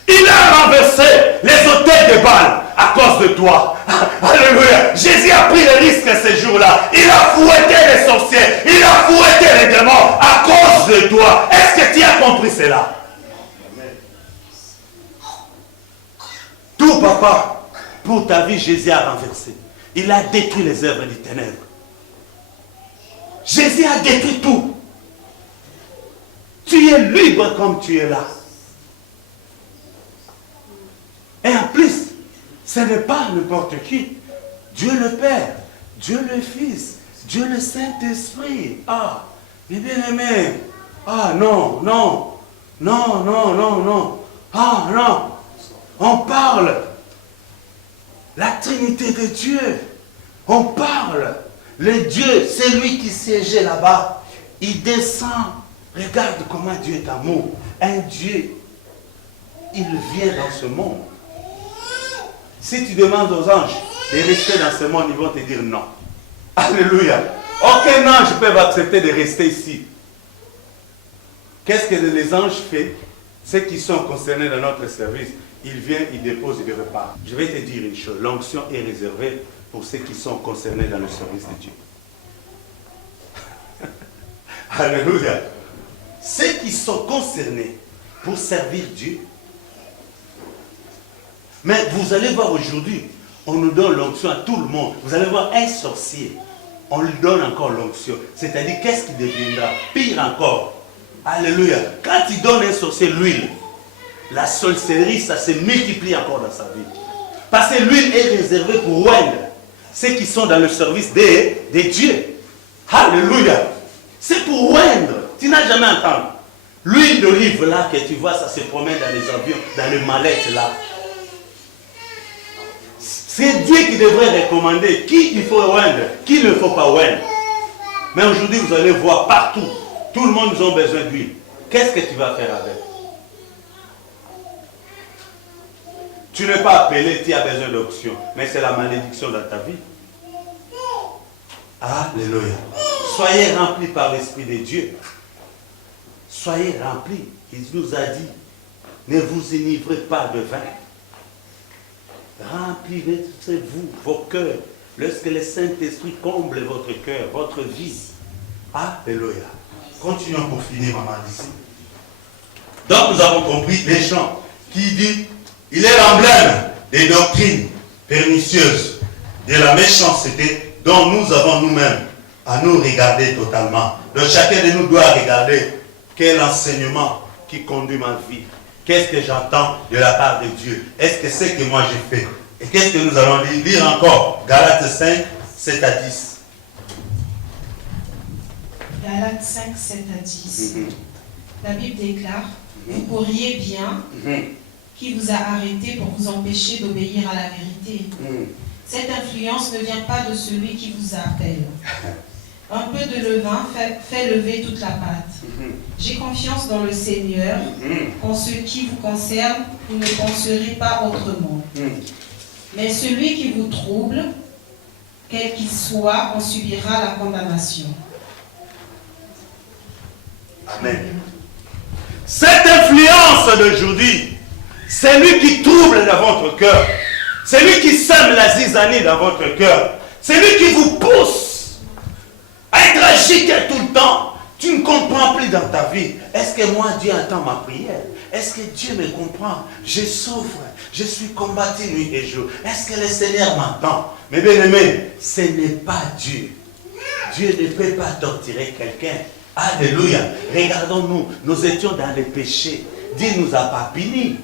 Il a renversé les hôtels de Baal à cause de toi. Alléluia. Jésus a pris le risque ces jours-là. Il a fouetté les sorciers. Il a fouetté les démons à cause de toi. Est-ce que tu as compris cela? Tout, papa, pour ta vie, Jésus a renversé. Il a détruit les œuvres des ténèbres. Jésus a détruit tout. Tu es libre comme tu es là. Et en plus, ce n'est pas n'importe qui. Dieu le Père, Dieu le Fils, Dieu le Saint-Esprit. Ah, mes bien-aimés. Ah non, non, non, non, non, non. Ah non. On parle. La Trinité de Dieu. On parle. Le Dieu, c'est lui qui siégeait là-bas. Il descend. Regarde comment Dieu est amour. Un Dieu, il vient dans ce monde. Si tu demandes aux anges de rester dans ce monde, ils vont te dire non. Alléluia. Aucun ange ne peut accepter de rester ici. Qu'est-ce que les anges font? Ceux qui sont concernés dans notre service, ils viennent, ils déposent et ils repartent. Je vais te dire une chose, l'onction est réservée pour ceux qui sont concernés dans le service de Dieu. Alléluia. Ceux qui sont concernés pour servir Dieu. Mais vous allez voir aujourd'hui, on nous donne l'onction à tout le monde. Vous allez voir un sorcier, on lui donne encore l'onction. C'est-à-dire, qu'est-ce qui deviendra? Pire encore. Alléluia. Quand il donne un sorcier l'huile, la sorcellerie, ça se multiplie encore dans sa vie. Parce que l'huile est réservée pour oindre ceux qui sont dans le service de Dieu. Alléluia. C'est pour oindre. Tu n'as jamais entendu. L'huile d'olive là que tu vois, ça se promène dans les avions, dans les mallettes là. C'est Dieu qui devrait recommander qui il faut oindre, qui il ne faut pas oindre. Mais aujourd'hui, vous allez voir partout, tout le monde a besoin d'huile. Qu'est-ce que tu vas faire avec? Tu n'es pas appelé, tu as besoin d'onction, mais c'est la malédiction dans ta vie. Alléluia. Soyez remplis par l'Esprit de Dieu. Soyez remplis. Il nous a dit, ne vous enivrez pas de vin. Remplissez-vous vos cœurs. Lorsque le Saint-Esprit comble votre cœur, votre vie. Alléluia. Continuons pour finir, maman, d'ici. Donc nous avons compris les chants qui dit, il est l'emblème des doctrines pernicieuses, de la méchanceté dont nous avons nous-mêmes à nous regarder totalement. Donc chacun de nous doit regarder quel enseignement qui conduit ma vie. Qu'est-ce que j'entends de la part de Dieu? Est-ce que c'est que moi j'ai fait? Et qu'est-ce que nous allons lire encore? Galates 5, 7 à 10. Galates 5, 7 à 10. La Bible déclare, vous pourriez bien, qui vous a arrêté pour vous empêcher d'obéir à la vérité. Cette influence ne vient pas de celui qui vous appelle. Un peu de levain fait lever toute la pâte. J'ai confiance dans le Seigneur. En ce qui vous concerne, vous ne penserez pas autrement. Mais celui qui vous trouble, quel qu'il soit, en subira la condamnation. Amen. Cette influence d'aujourd'hui, c'est lui qui trouble dans votre cœur. C'est lui qui sème la zizanie dans votre cœur. C'est lui qui vous pousse à être agité tout le temps. Tu ne comprends plus dans ta vie. Est-ce que moi, Dieu entend ma prière? Est-ce que Dieu me comprend? Je souffre. Je suis combattu nuit et jour. Est-ce que le Seigneur m'entend? Mais bien aimé, ce n'est pas Dieu. Dieu ne peut pas torturer quelqu'un. Alléluia. Regardons-nous. Nous étions dans les péchés. Dieu nous a pas punis.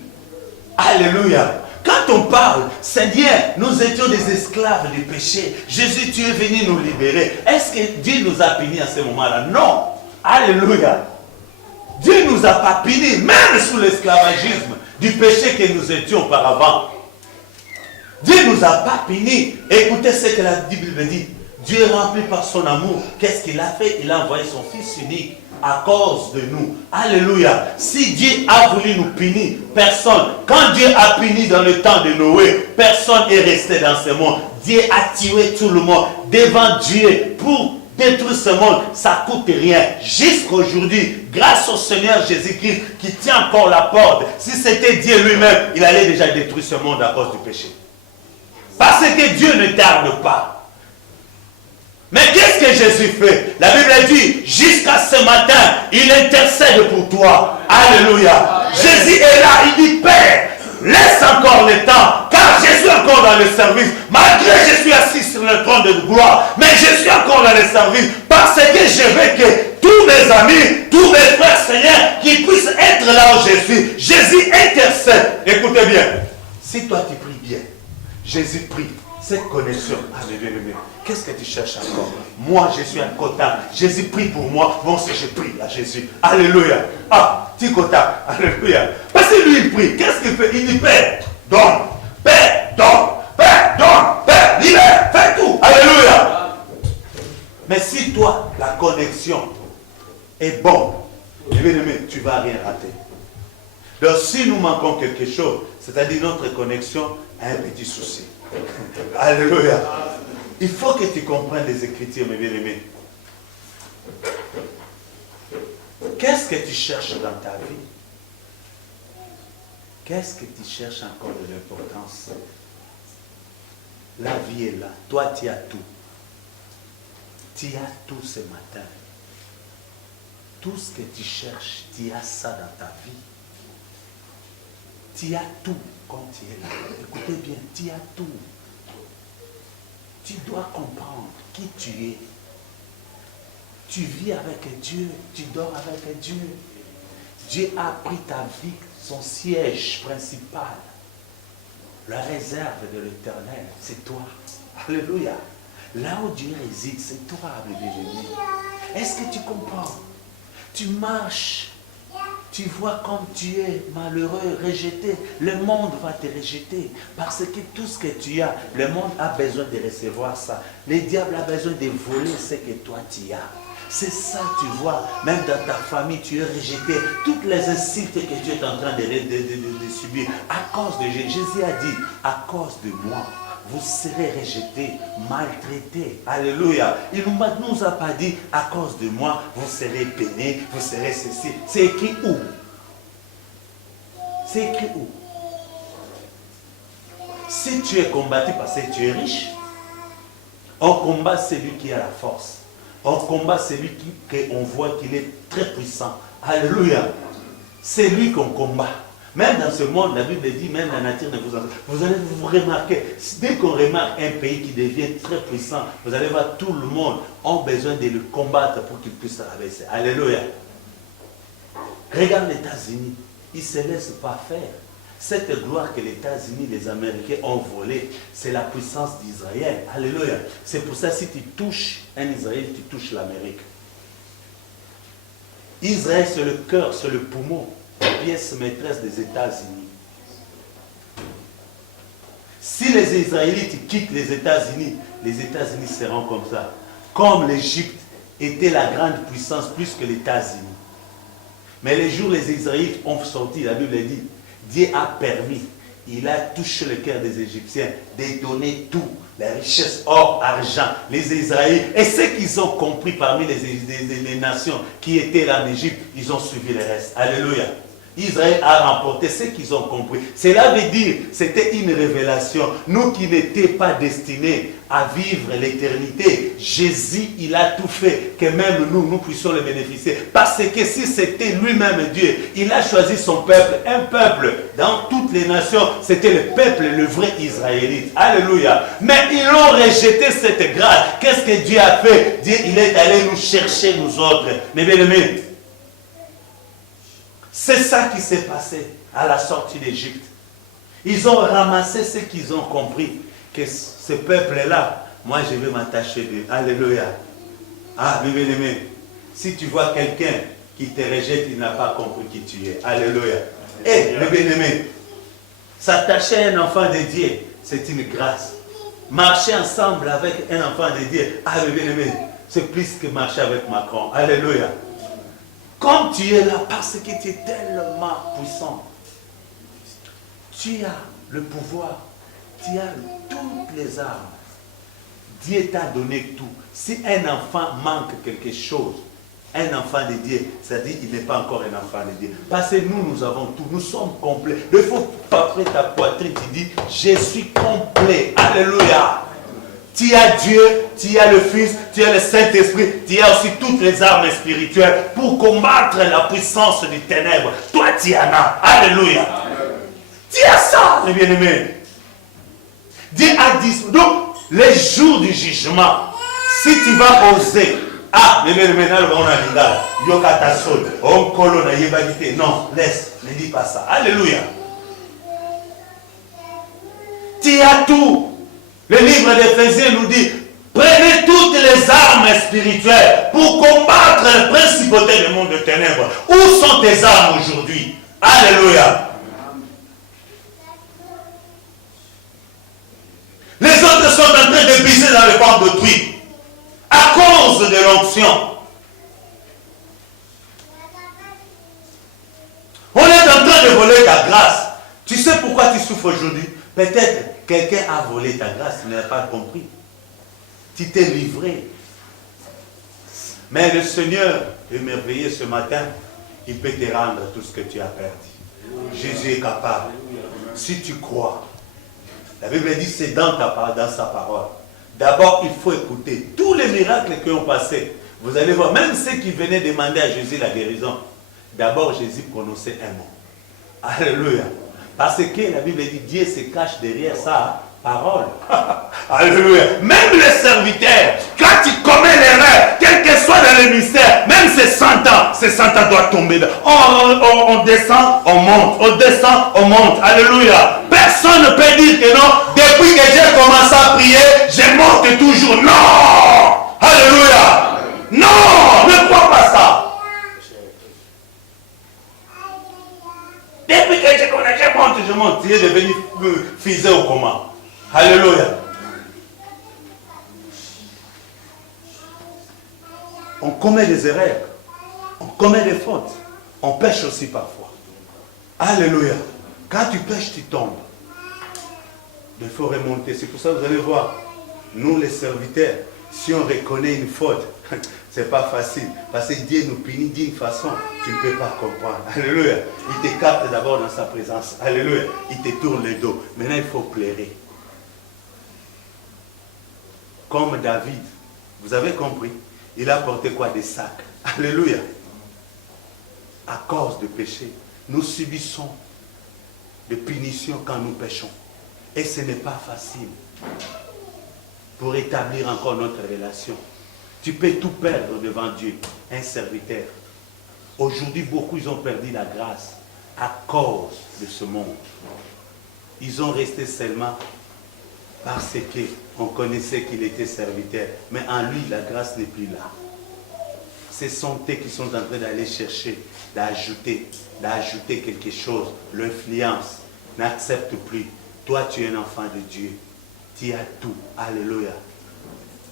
Alléluia. Quand on parle, Seigneur, nous étions des esclaves du péché. Jésus, tu es venu nous libérer. Est-ce que Dieu nous a punis à ce moment-là? Non. Alléluia. Dieu ne nous a pas punis, même sous l'esclavagisme du péché que nous étions auparavant. Dieu ne nous a pas punis. Écoutez ce que la Bible dit. Dieu est rempli par son amour. Qu'est-ce qu'il a fait? Il a envoyé son Fils unique à cause de nous. Alléluia. Si Dieu a voulu nous punir, personne. Quand Dieu a puni dans le temps de Noé, personne n'est resté dans ce monde. Dieu a tué tout le monde devant Dieu pour détruire ce monde. Ça ne coûte rien. Jusqu'aujourd'hui, grâce au Seigneur Jésus-Christ qui tient encore la porte. Si c'était Dieu lui-même, il allait déjà détruire ce monde à cause du péché. Parce que Dieu ne tarde pas. Mais qu'est-ce que Jésus fait? La Bible dit, jusqu'à ce matin, il intercède pour toi. Alléluia. Jésus est là, il dit, Père, laisse encore le temps, car je suis encore dans le service. Malgré que je suis assis sur le trône de gloire, mais je suis encore dans le service, parce que je veux que tous mes amis, tous mes frères, Seigneur, qui puissent être là où je suis. Jésus intercède. Écoutez bien, si toi tu pries bien, Jésus prie. Cette connexion, alléluia. Qu'est-ce que tu cherches encore? Moi, je suis un quota. Jésus prie pour moi. Bon, si je prie à Jésus. Alléluia. Ah, petit quota. Alléluia. Parce que lui, il prie. Qu'est-ce qu'il fait? Il dit, Père, donne. Père, donne. Père, donne. Père, libère. Fais tout. Alléluia. Mais si toi, la connexion est bonne, tu ne vas rien rater. Donc, si nous manquons quelque chose, c'est-à-dire notre connexion a un petit souci. Alléluia. Il faut que tu comprennes les Écritures, mes bien-aimés. Qu'est-ce que tu cherches dans ta vie? Qu'est-ce que tu cherches encore de l'importance? La vie est là. Toi, tu as tout. Tu as tout ce matin. Tout ce que tu cherches, tu as ça dans ta vie. Tu as tout quand tu es là. Écoutez bien, tu as tout. Tu dois comprendre qui tu es. Tu vis avec Dieu, tu dors avec Dieu. Dieu a pris ta vie, son siège principal. La réserve de l'Éternel, c'est toi. Alléluia. Là où Dieu réside, c'est toi, bébé. Est-ce que tu comprends? Tu marches. Tu vois comme tu es malheureux, rejeté. Le monde va te rejeter. Parce que tout ce que tu as, le monde a besoin de recevoir ça. Le diable a besoin de voler ce que toi tu as. C'est ça, tu vois. Même dans ta famille, tu es rejeté. Toutes les insultes que tu es en train de subir. À cause de Jésus. Jésus a dit, à cause de moi, vous serez rejetés, maltraités. Alléluia. Il ne nous a pas dit, à cause de moi, vous serez peinés, vous serez ceci. C'est écrit où? C'est écrit où? Si tu es combattu parce que tu es riche, on combat celui qui a la force. On combat celui qu'on voit qu'il est très puissant. Alléluia. C'est lui qu'on combat. Même dans ce monde, la Bible dit, même la nature ne vous entend. Vous allez vous remarquer, dès qu'on remarque un pays qui devient très puissant, vous allez voir tout le monde a besoin de le combattre pour qu'il puisse traverser. Alléluia. Regarde les États-Unis, ils ne se laissent pas faire. Cette gloire que les États-Unis, les Américains ont volée, c'est la puissance d'Israël. Alléluia. C'est pour ça, si tu touches un Israël, tu touches l'Amérique. Israël, c'est le cœur, c'est le poumon, la pièce maîtresse des États-Unis. Si les Israélites quittent les États-Unis seront comme ça. Comme l'Égypte était la grande puissance plus que les États-Unis. Mais les jours où les Israélites ont sorti, la Bible dit, Dieu a permis, il a touché le cœur des Égyptiens de donner tout, la richesse, or, argent, les Israélites. Et ceux qu'ils ont compris parmi les nations qui étaient là en Égypte, ils ont suivi le reste. Alléluia. Israël a remporté ce qu'ils ont compris. Cela veut dire, c'était une révélation. Nous qui n'étions pas destinés à vivre l'éternité, Jésus, il a tout fait, que même nous puissions le bénéficier. Parce que si c'était lui-même Dieu, il a choisi son peuple, un peuple dans toutes les nations, c'était le peuple, le vrai Israélite. Alléluia. Mais ils ont rejeté cette grâce. Qu'est-ce que Dieu a fait? Dieu, il est allé nous chercher, nous autres. Mais bien aimés, c'est ça qui s'est passé à la sortie d'Égypte. Ils ont ramassé ce qu'ils ont compris. Que ce peuple-là, moi je vais m'attacher d'eux. Alléluia. Ah, mes bien-aimés, si tu vois quelqu'un qui te rejette, il n'a pas compris qui tu es. Alléluia. Et, mes bien-aimés, s'attacher à un enfant de Dieu, c'est une grâce. Marcher ensemble avec un enfant de Dieu, ah, mes bien-aimés, c'est plus que marcher avec Macron. Alléluia. Comme tu es là, parce que tu es tellement puissant, tu as le pouvoir, tu as toutes les armes. Dieu t'a donné tout. Si un enfant manque quelque chose, un enfant de Dieu, c'est-à-dire qu'il n'est pas encore un enfant de Dieu. Parce que nous avons tout, nous sommes complets. Il faut après ta poitrine, tu dis, je suis complet. Alléluia. Tu as Dieu, tu as le Fils, tu as le Saint-Esprit, tu as aussi toutes les armes spirituelles pour combattre la puissance des ténèbres. Toi, tu en as. Alléluia. Tu as ça, les bien-aimés. Dieu a dit, donc, les jours du jugement, si tu vas oser, ah, mais maintenant, on a dit, non, laisse, ne dis pas ça. Alléluia. Tu as tout. Le livre d'Éphésiens nous dit, prenez toutes les armes spirituelles pour combattre les principautés du monde de ténèbres. Où sont tes armes aujourd'hui? Alléluia. Les autres sont en train de biser dans le ventre d'autrui à cause de l'onction. On est en train de voler ta grâce. Tu sais pourquoi tu souffres aujourd'hui? Peut-être quelqu'un a volé ta grâce, tu n'as pas compris. Tu t'es livré. Mais le Seigneur est merveilleux ce matin. Il peut te rendre tout ce que tu as perdu. Jésus est capable. Si tu crois. La Bible dit c'est dans sa parole. D'abord, il faut écouter tous les miracles qui ont passé. Vous allez voir, même ceux qui venaient demander à Jésus la guérison. D'abord, Jésus prononçait un mot. Alléluia. Parce que la Bible dit Dieu se cache derrière sa parole. Alléluia. Même les serviteurs, quand tu commets l'erreur, quel que soit dans le mystère, même ces 100 ans doivent tomber. On descend, on monte. On descend, on monte. Alléluia. Personne ne peut dire que non. Depuis que j'ai commencé à prier, je monte toujours. Non. Alléluia. Non, ne crois pas ça. Depuis que je monte, tu es devenu fusé au coma. Alléluia. On commet des erreurs, on commet des fautes, on pêche aussi parfois. Alléluia. Quand tu pêches, tu tombes. Il faut remonter. C'est pour ça que vous allez voir, nous les serviteurs, si on reconnaît une faute, c'est pas facile. Parce que Dieu nous punit d'une façon, tu ne peux pas comprendre. Alléluia. Il te capte d'abord dans sa présence. Alléluia. Il te tourne le dos. Maintenant, il faut pleurer. Comme David. Vous avez compris? Il a porté quoi? Des sacs. Alléluia. À cause du péché, nous subissons des punitions quand nous péchons. Et ce n'est pas facile pour établir encore notre relation. Tu peux tout perdre devant Dieu, un serviteur. Aujourd'hui, beaucoup ils ont perdu la grâce à cause de ce monde. Ils ont resté seulement parce qu'on connaissait qu'il était serviteur. Mais en lui, la grâce n'est plus là. Ce sont eux qui sont en train d'aller chercher, d'ajouter quelque chose. L'influence n'accepte plus. Toi, tu es un enfant de Dieu. Tu as tout. Alléluia.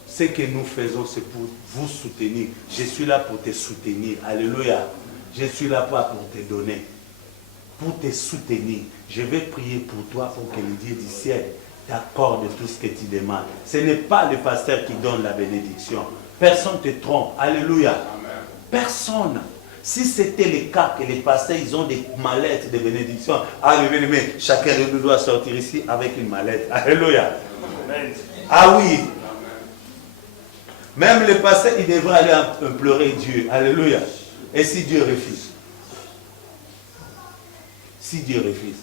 Ce que nous faisons, c'est pour vous soutenir. Je suis là pour te soutenir. Alléluia. Je suis là pas pour te donner. Pour te soutenir. Je vais prier pour toi pour que le Dieu du ciel t'accorde tout ce que tu demandes. Ce n'est pas le pasteur qui donne la bénédiction. Personne ne te trompe. Alléluia. Personne. Si c'était le cas que les pasteurs, ils ont des mallettes de bénédiction, mais chacun de nous doit sortir ici avec une mallette. Alléluia. Ah oui. Même les pasteurs, ils devraient aller implorer Dieu. Alléluia. Et si Dieu refuse? Si Dieu refuse?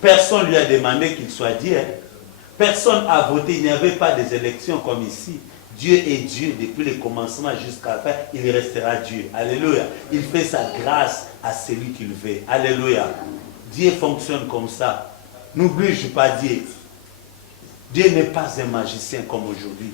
Personne ne lui a demandé qu'il soit Dieu. Personne n'a voté. Il n'y avait pas des élections comme ici. Dieu est Dieu depuis le commencement jusqu'à la fin. Il restera Dieu. Alléluia. Il fait sa grâce à celui qu'il veut. Alléluia. Dieu fonctionne comme ça. N'oublie pas Dieu. Dieu n'est pas un magicien comme aujourd'hui.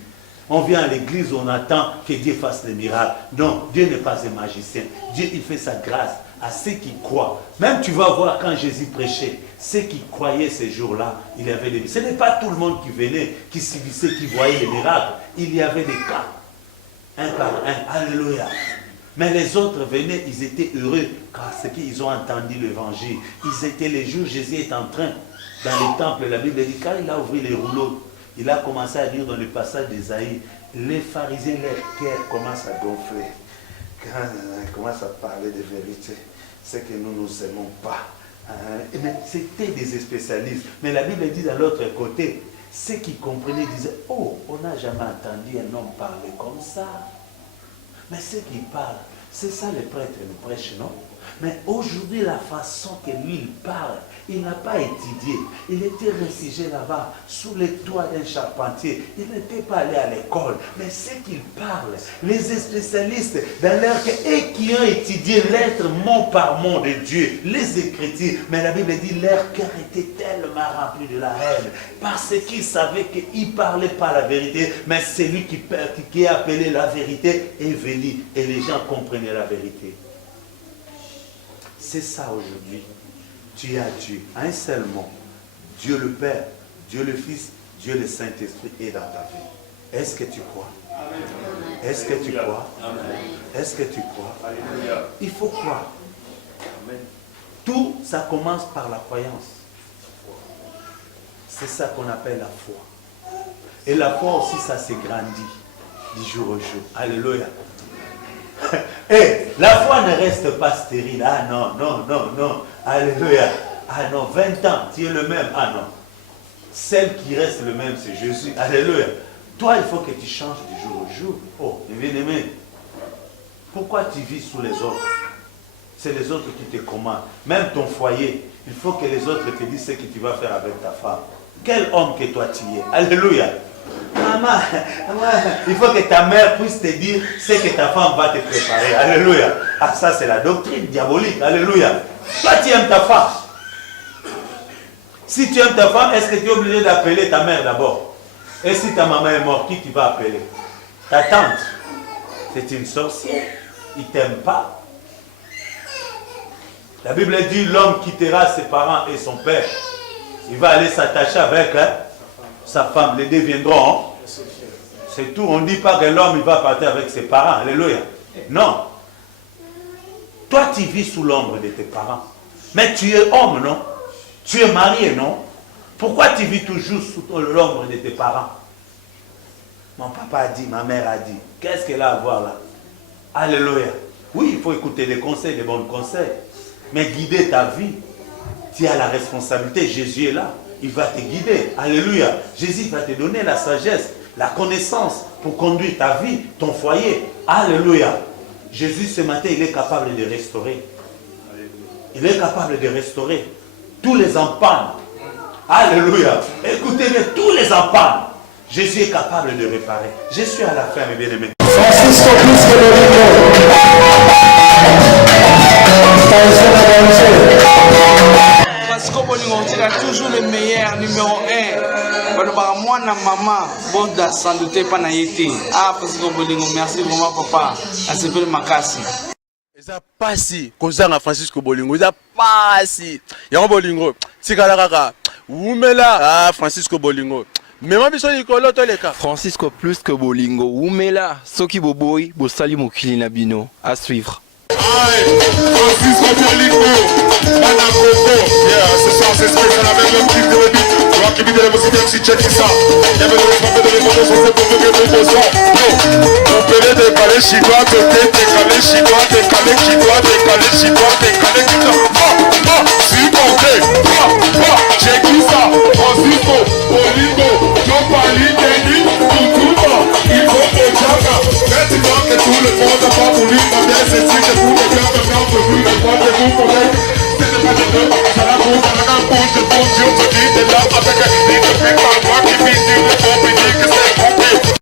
On vient à l'église, on attend que Dieu fasse des miracles. Non, Dieu n'est pas un magicien. Dieu, il fait sa grâce à ceux qui croient. Même tu vas voir quand Jésus prêchait, ceux qui croyaient ces jours-là, il y avait des... Ce n'est pas tout le monde qui venait, qui subissait, qui voyait les miracles. Il y avait des cas, un par un. Alléluia. Mais les autres venaient, ils étaient heureux parce qu'ils ont entendu l'évangile. Ils étaient les jours, Jésus est en train, dans le temple, la Bible dit, quand il a ouvert les rouleaux, il a commencé à dire dans le passage d'Ésaïe, les pharisiens, leur cœur commence à gonfler. Quand on commence à parler de vérité, c'est que nous ne nous aimons pas. Mais c'était des spécialistes. Mais la Bible dit de l'autre côté, ceux qui comprenaient disaient, oh, on n'a jamais entendu un homme parler comme ça. Mais ceux qui parlent, c'est ça les prêtres nous prêchent, non? Mais aujourd'hui, la façon que lui il parle, il n'a pas étudié. Il était réfugié là-bas, sous les toits d'un charpentier. Il n'était pas allé à l'école. Mais ce qu'il parle, les spécialistes dans leur cœur, et qui ont étudié l'être mot par mot de Dieu, les Écritures, mais la Bible dit leur cœur était tellement rempli de la haine, parce qu'ils savaient qu'il ne parlait pas la vérité, mais celui qui est appelé la vérité est venu, et les gens comprenaient la vérité. C'est ça aujourd'hui. Tu as Dieu, un seul mot. Dieu le Père, Dieu le Fils, Dieu le Saint-Esprit est dans ta vie. Est-ce que tu crois? Est-ce que tu crois? Est-ce que tu crois? Il faut croire. Tout, ça commence par la croyance. C'est ça qu'on appelle la foi. Et la foi aussi, ça s'est grandi du jour au jour. Alléluia. Et la foi ne reste pas stérile. Ah non, non, non, non. Alléluia. Ah non, 20 ans, tu es le même. Ah non. Celle qui reste le même, c'est Jésus. Alléluia. Toi, il faut que tu changes du jour au jour. Oh, bien-aimé. Pourquoi tu vis sous les autres? C'est les autres qui te commandent. Même ton foyer, il faut que les autres te disent ce que tu vas faire avec ta femme. Quel homme que toi tu es. Alléluia. Maman, il faut que ta mère puisse te dire ce que ta femme va te préparer. Alléluia. Ah, ça c'est la doctrine diabolique. Alléluia. Toi tu aimes ta femme. Si tu aimes ta femme, est-ce que tu es obligé d'appeler ta mère d'abord? Et si ta maman est morte, qui tu vas appeler? Ta tante. C'est une sorcière. Il ne t'aime pas. La Bible dit l'homme quittera ses parents et son père. Il va aller s'attacher avec sa femme. Les deux viendront. C'est tout. On ne dit pas que l'homme il va partir avec ses parents. Alléluia. Non. Toi, tu vis sous l'ombre de tes parents. Mais tu es homme, non? Tu es marié, non? Pourquoi tu vis toujours sous l'ombre de tes parents? Mon papa a dit, ma mère a dit. Qu'est-ce qu'elle a à voir là? Alléluia. Oui, il faut écouter les conseils, les bons conseils. Mais guider ta vie, tu as la responsabilité. Jésus est là. Il va te guider. Alléluia. Jésus va te donner la sagesse, la connaissance pour conduire ta vie, ton foyer. Alléluia. Jésus, ce matin, il est capable de restaurer. Il est capable de restaurer tous les empannes. Alléluia. Écoutez-le, tous les empannes. Jésus est capable de réparer. Je suis à la fin, mes bien-aimés. Francisco Pisco Bolingo, tu as toujours le meilleur, numéro 1. na maman Boda sans doute pas na yété. Ah Francisco Bolingo, merci vraiment papa. À ce peu makasi. Eza pasi kozanga Francisco Bolingo. Eza pasi. Yango Bolingo. Tikala kaka. Umela ah Francisco Bolingo. Mais moi biso likolo to leka. Francisco plus que Bolingo. Umela soki boboy bo sali mokili na bino. À suivre. Francisco Bolingo, Madame Coco, ce soir c'est spécial avec le petit de l'ébit. Tu vois qui vit de l'émotion, si check ça. Il y avait le respect de l'émotion, c'est pour que nous posons. Vous pouvez décaler, chinois, décaler, chinois, décaler, chinois, décaler, chinois, décaler, chinois. Si comptez, check ça. Francisco Bolingo, John Pali, Denis, tout, il faut que Jaka. Maintenant que tout le monde a pas voulu demander ceci, que vous les gars maintenant que vous les croyez, vous connaissez. C'était pas de deux, ça la bouche, ça la bouche, bon Dieu, ce qui est là avec les deux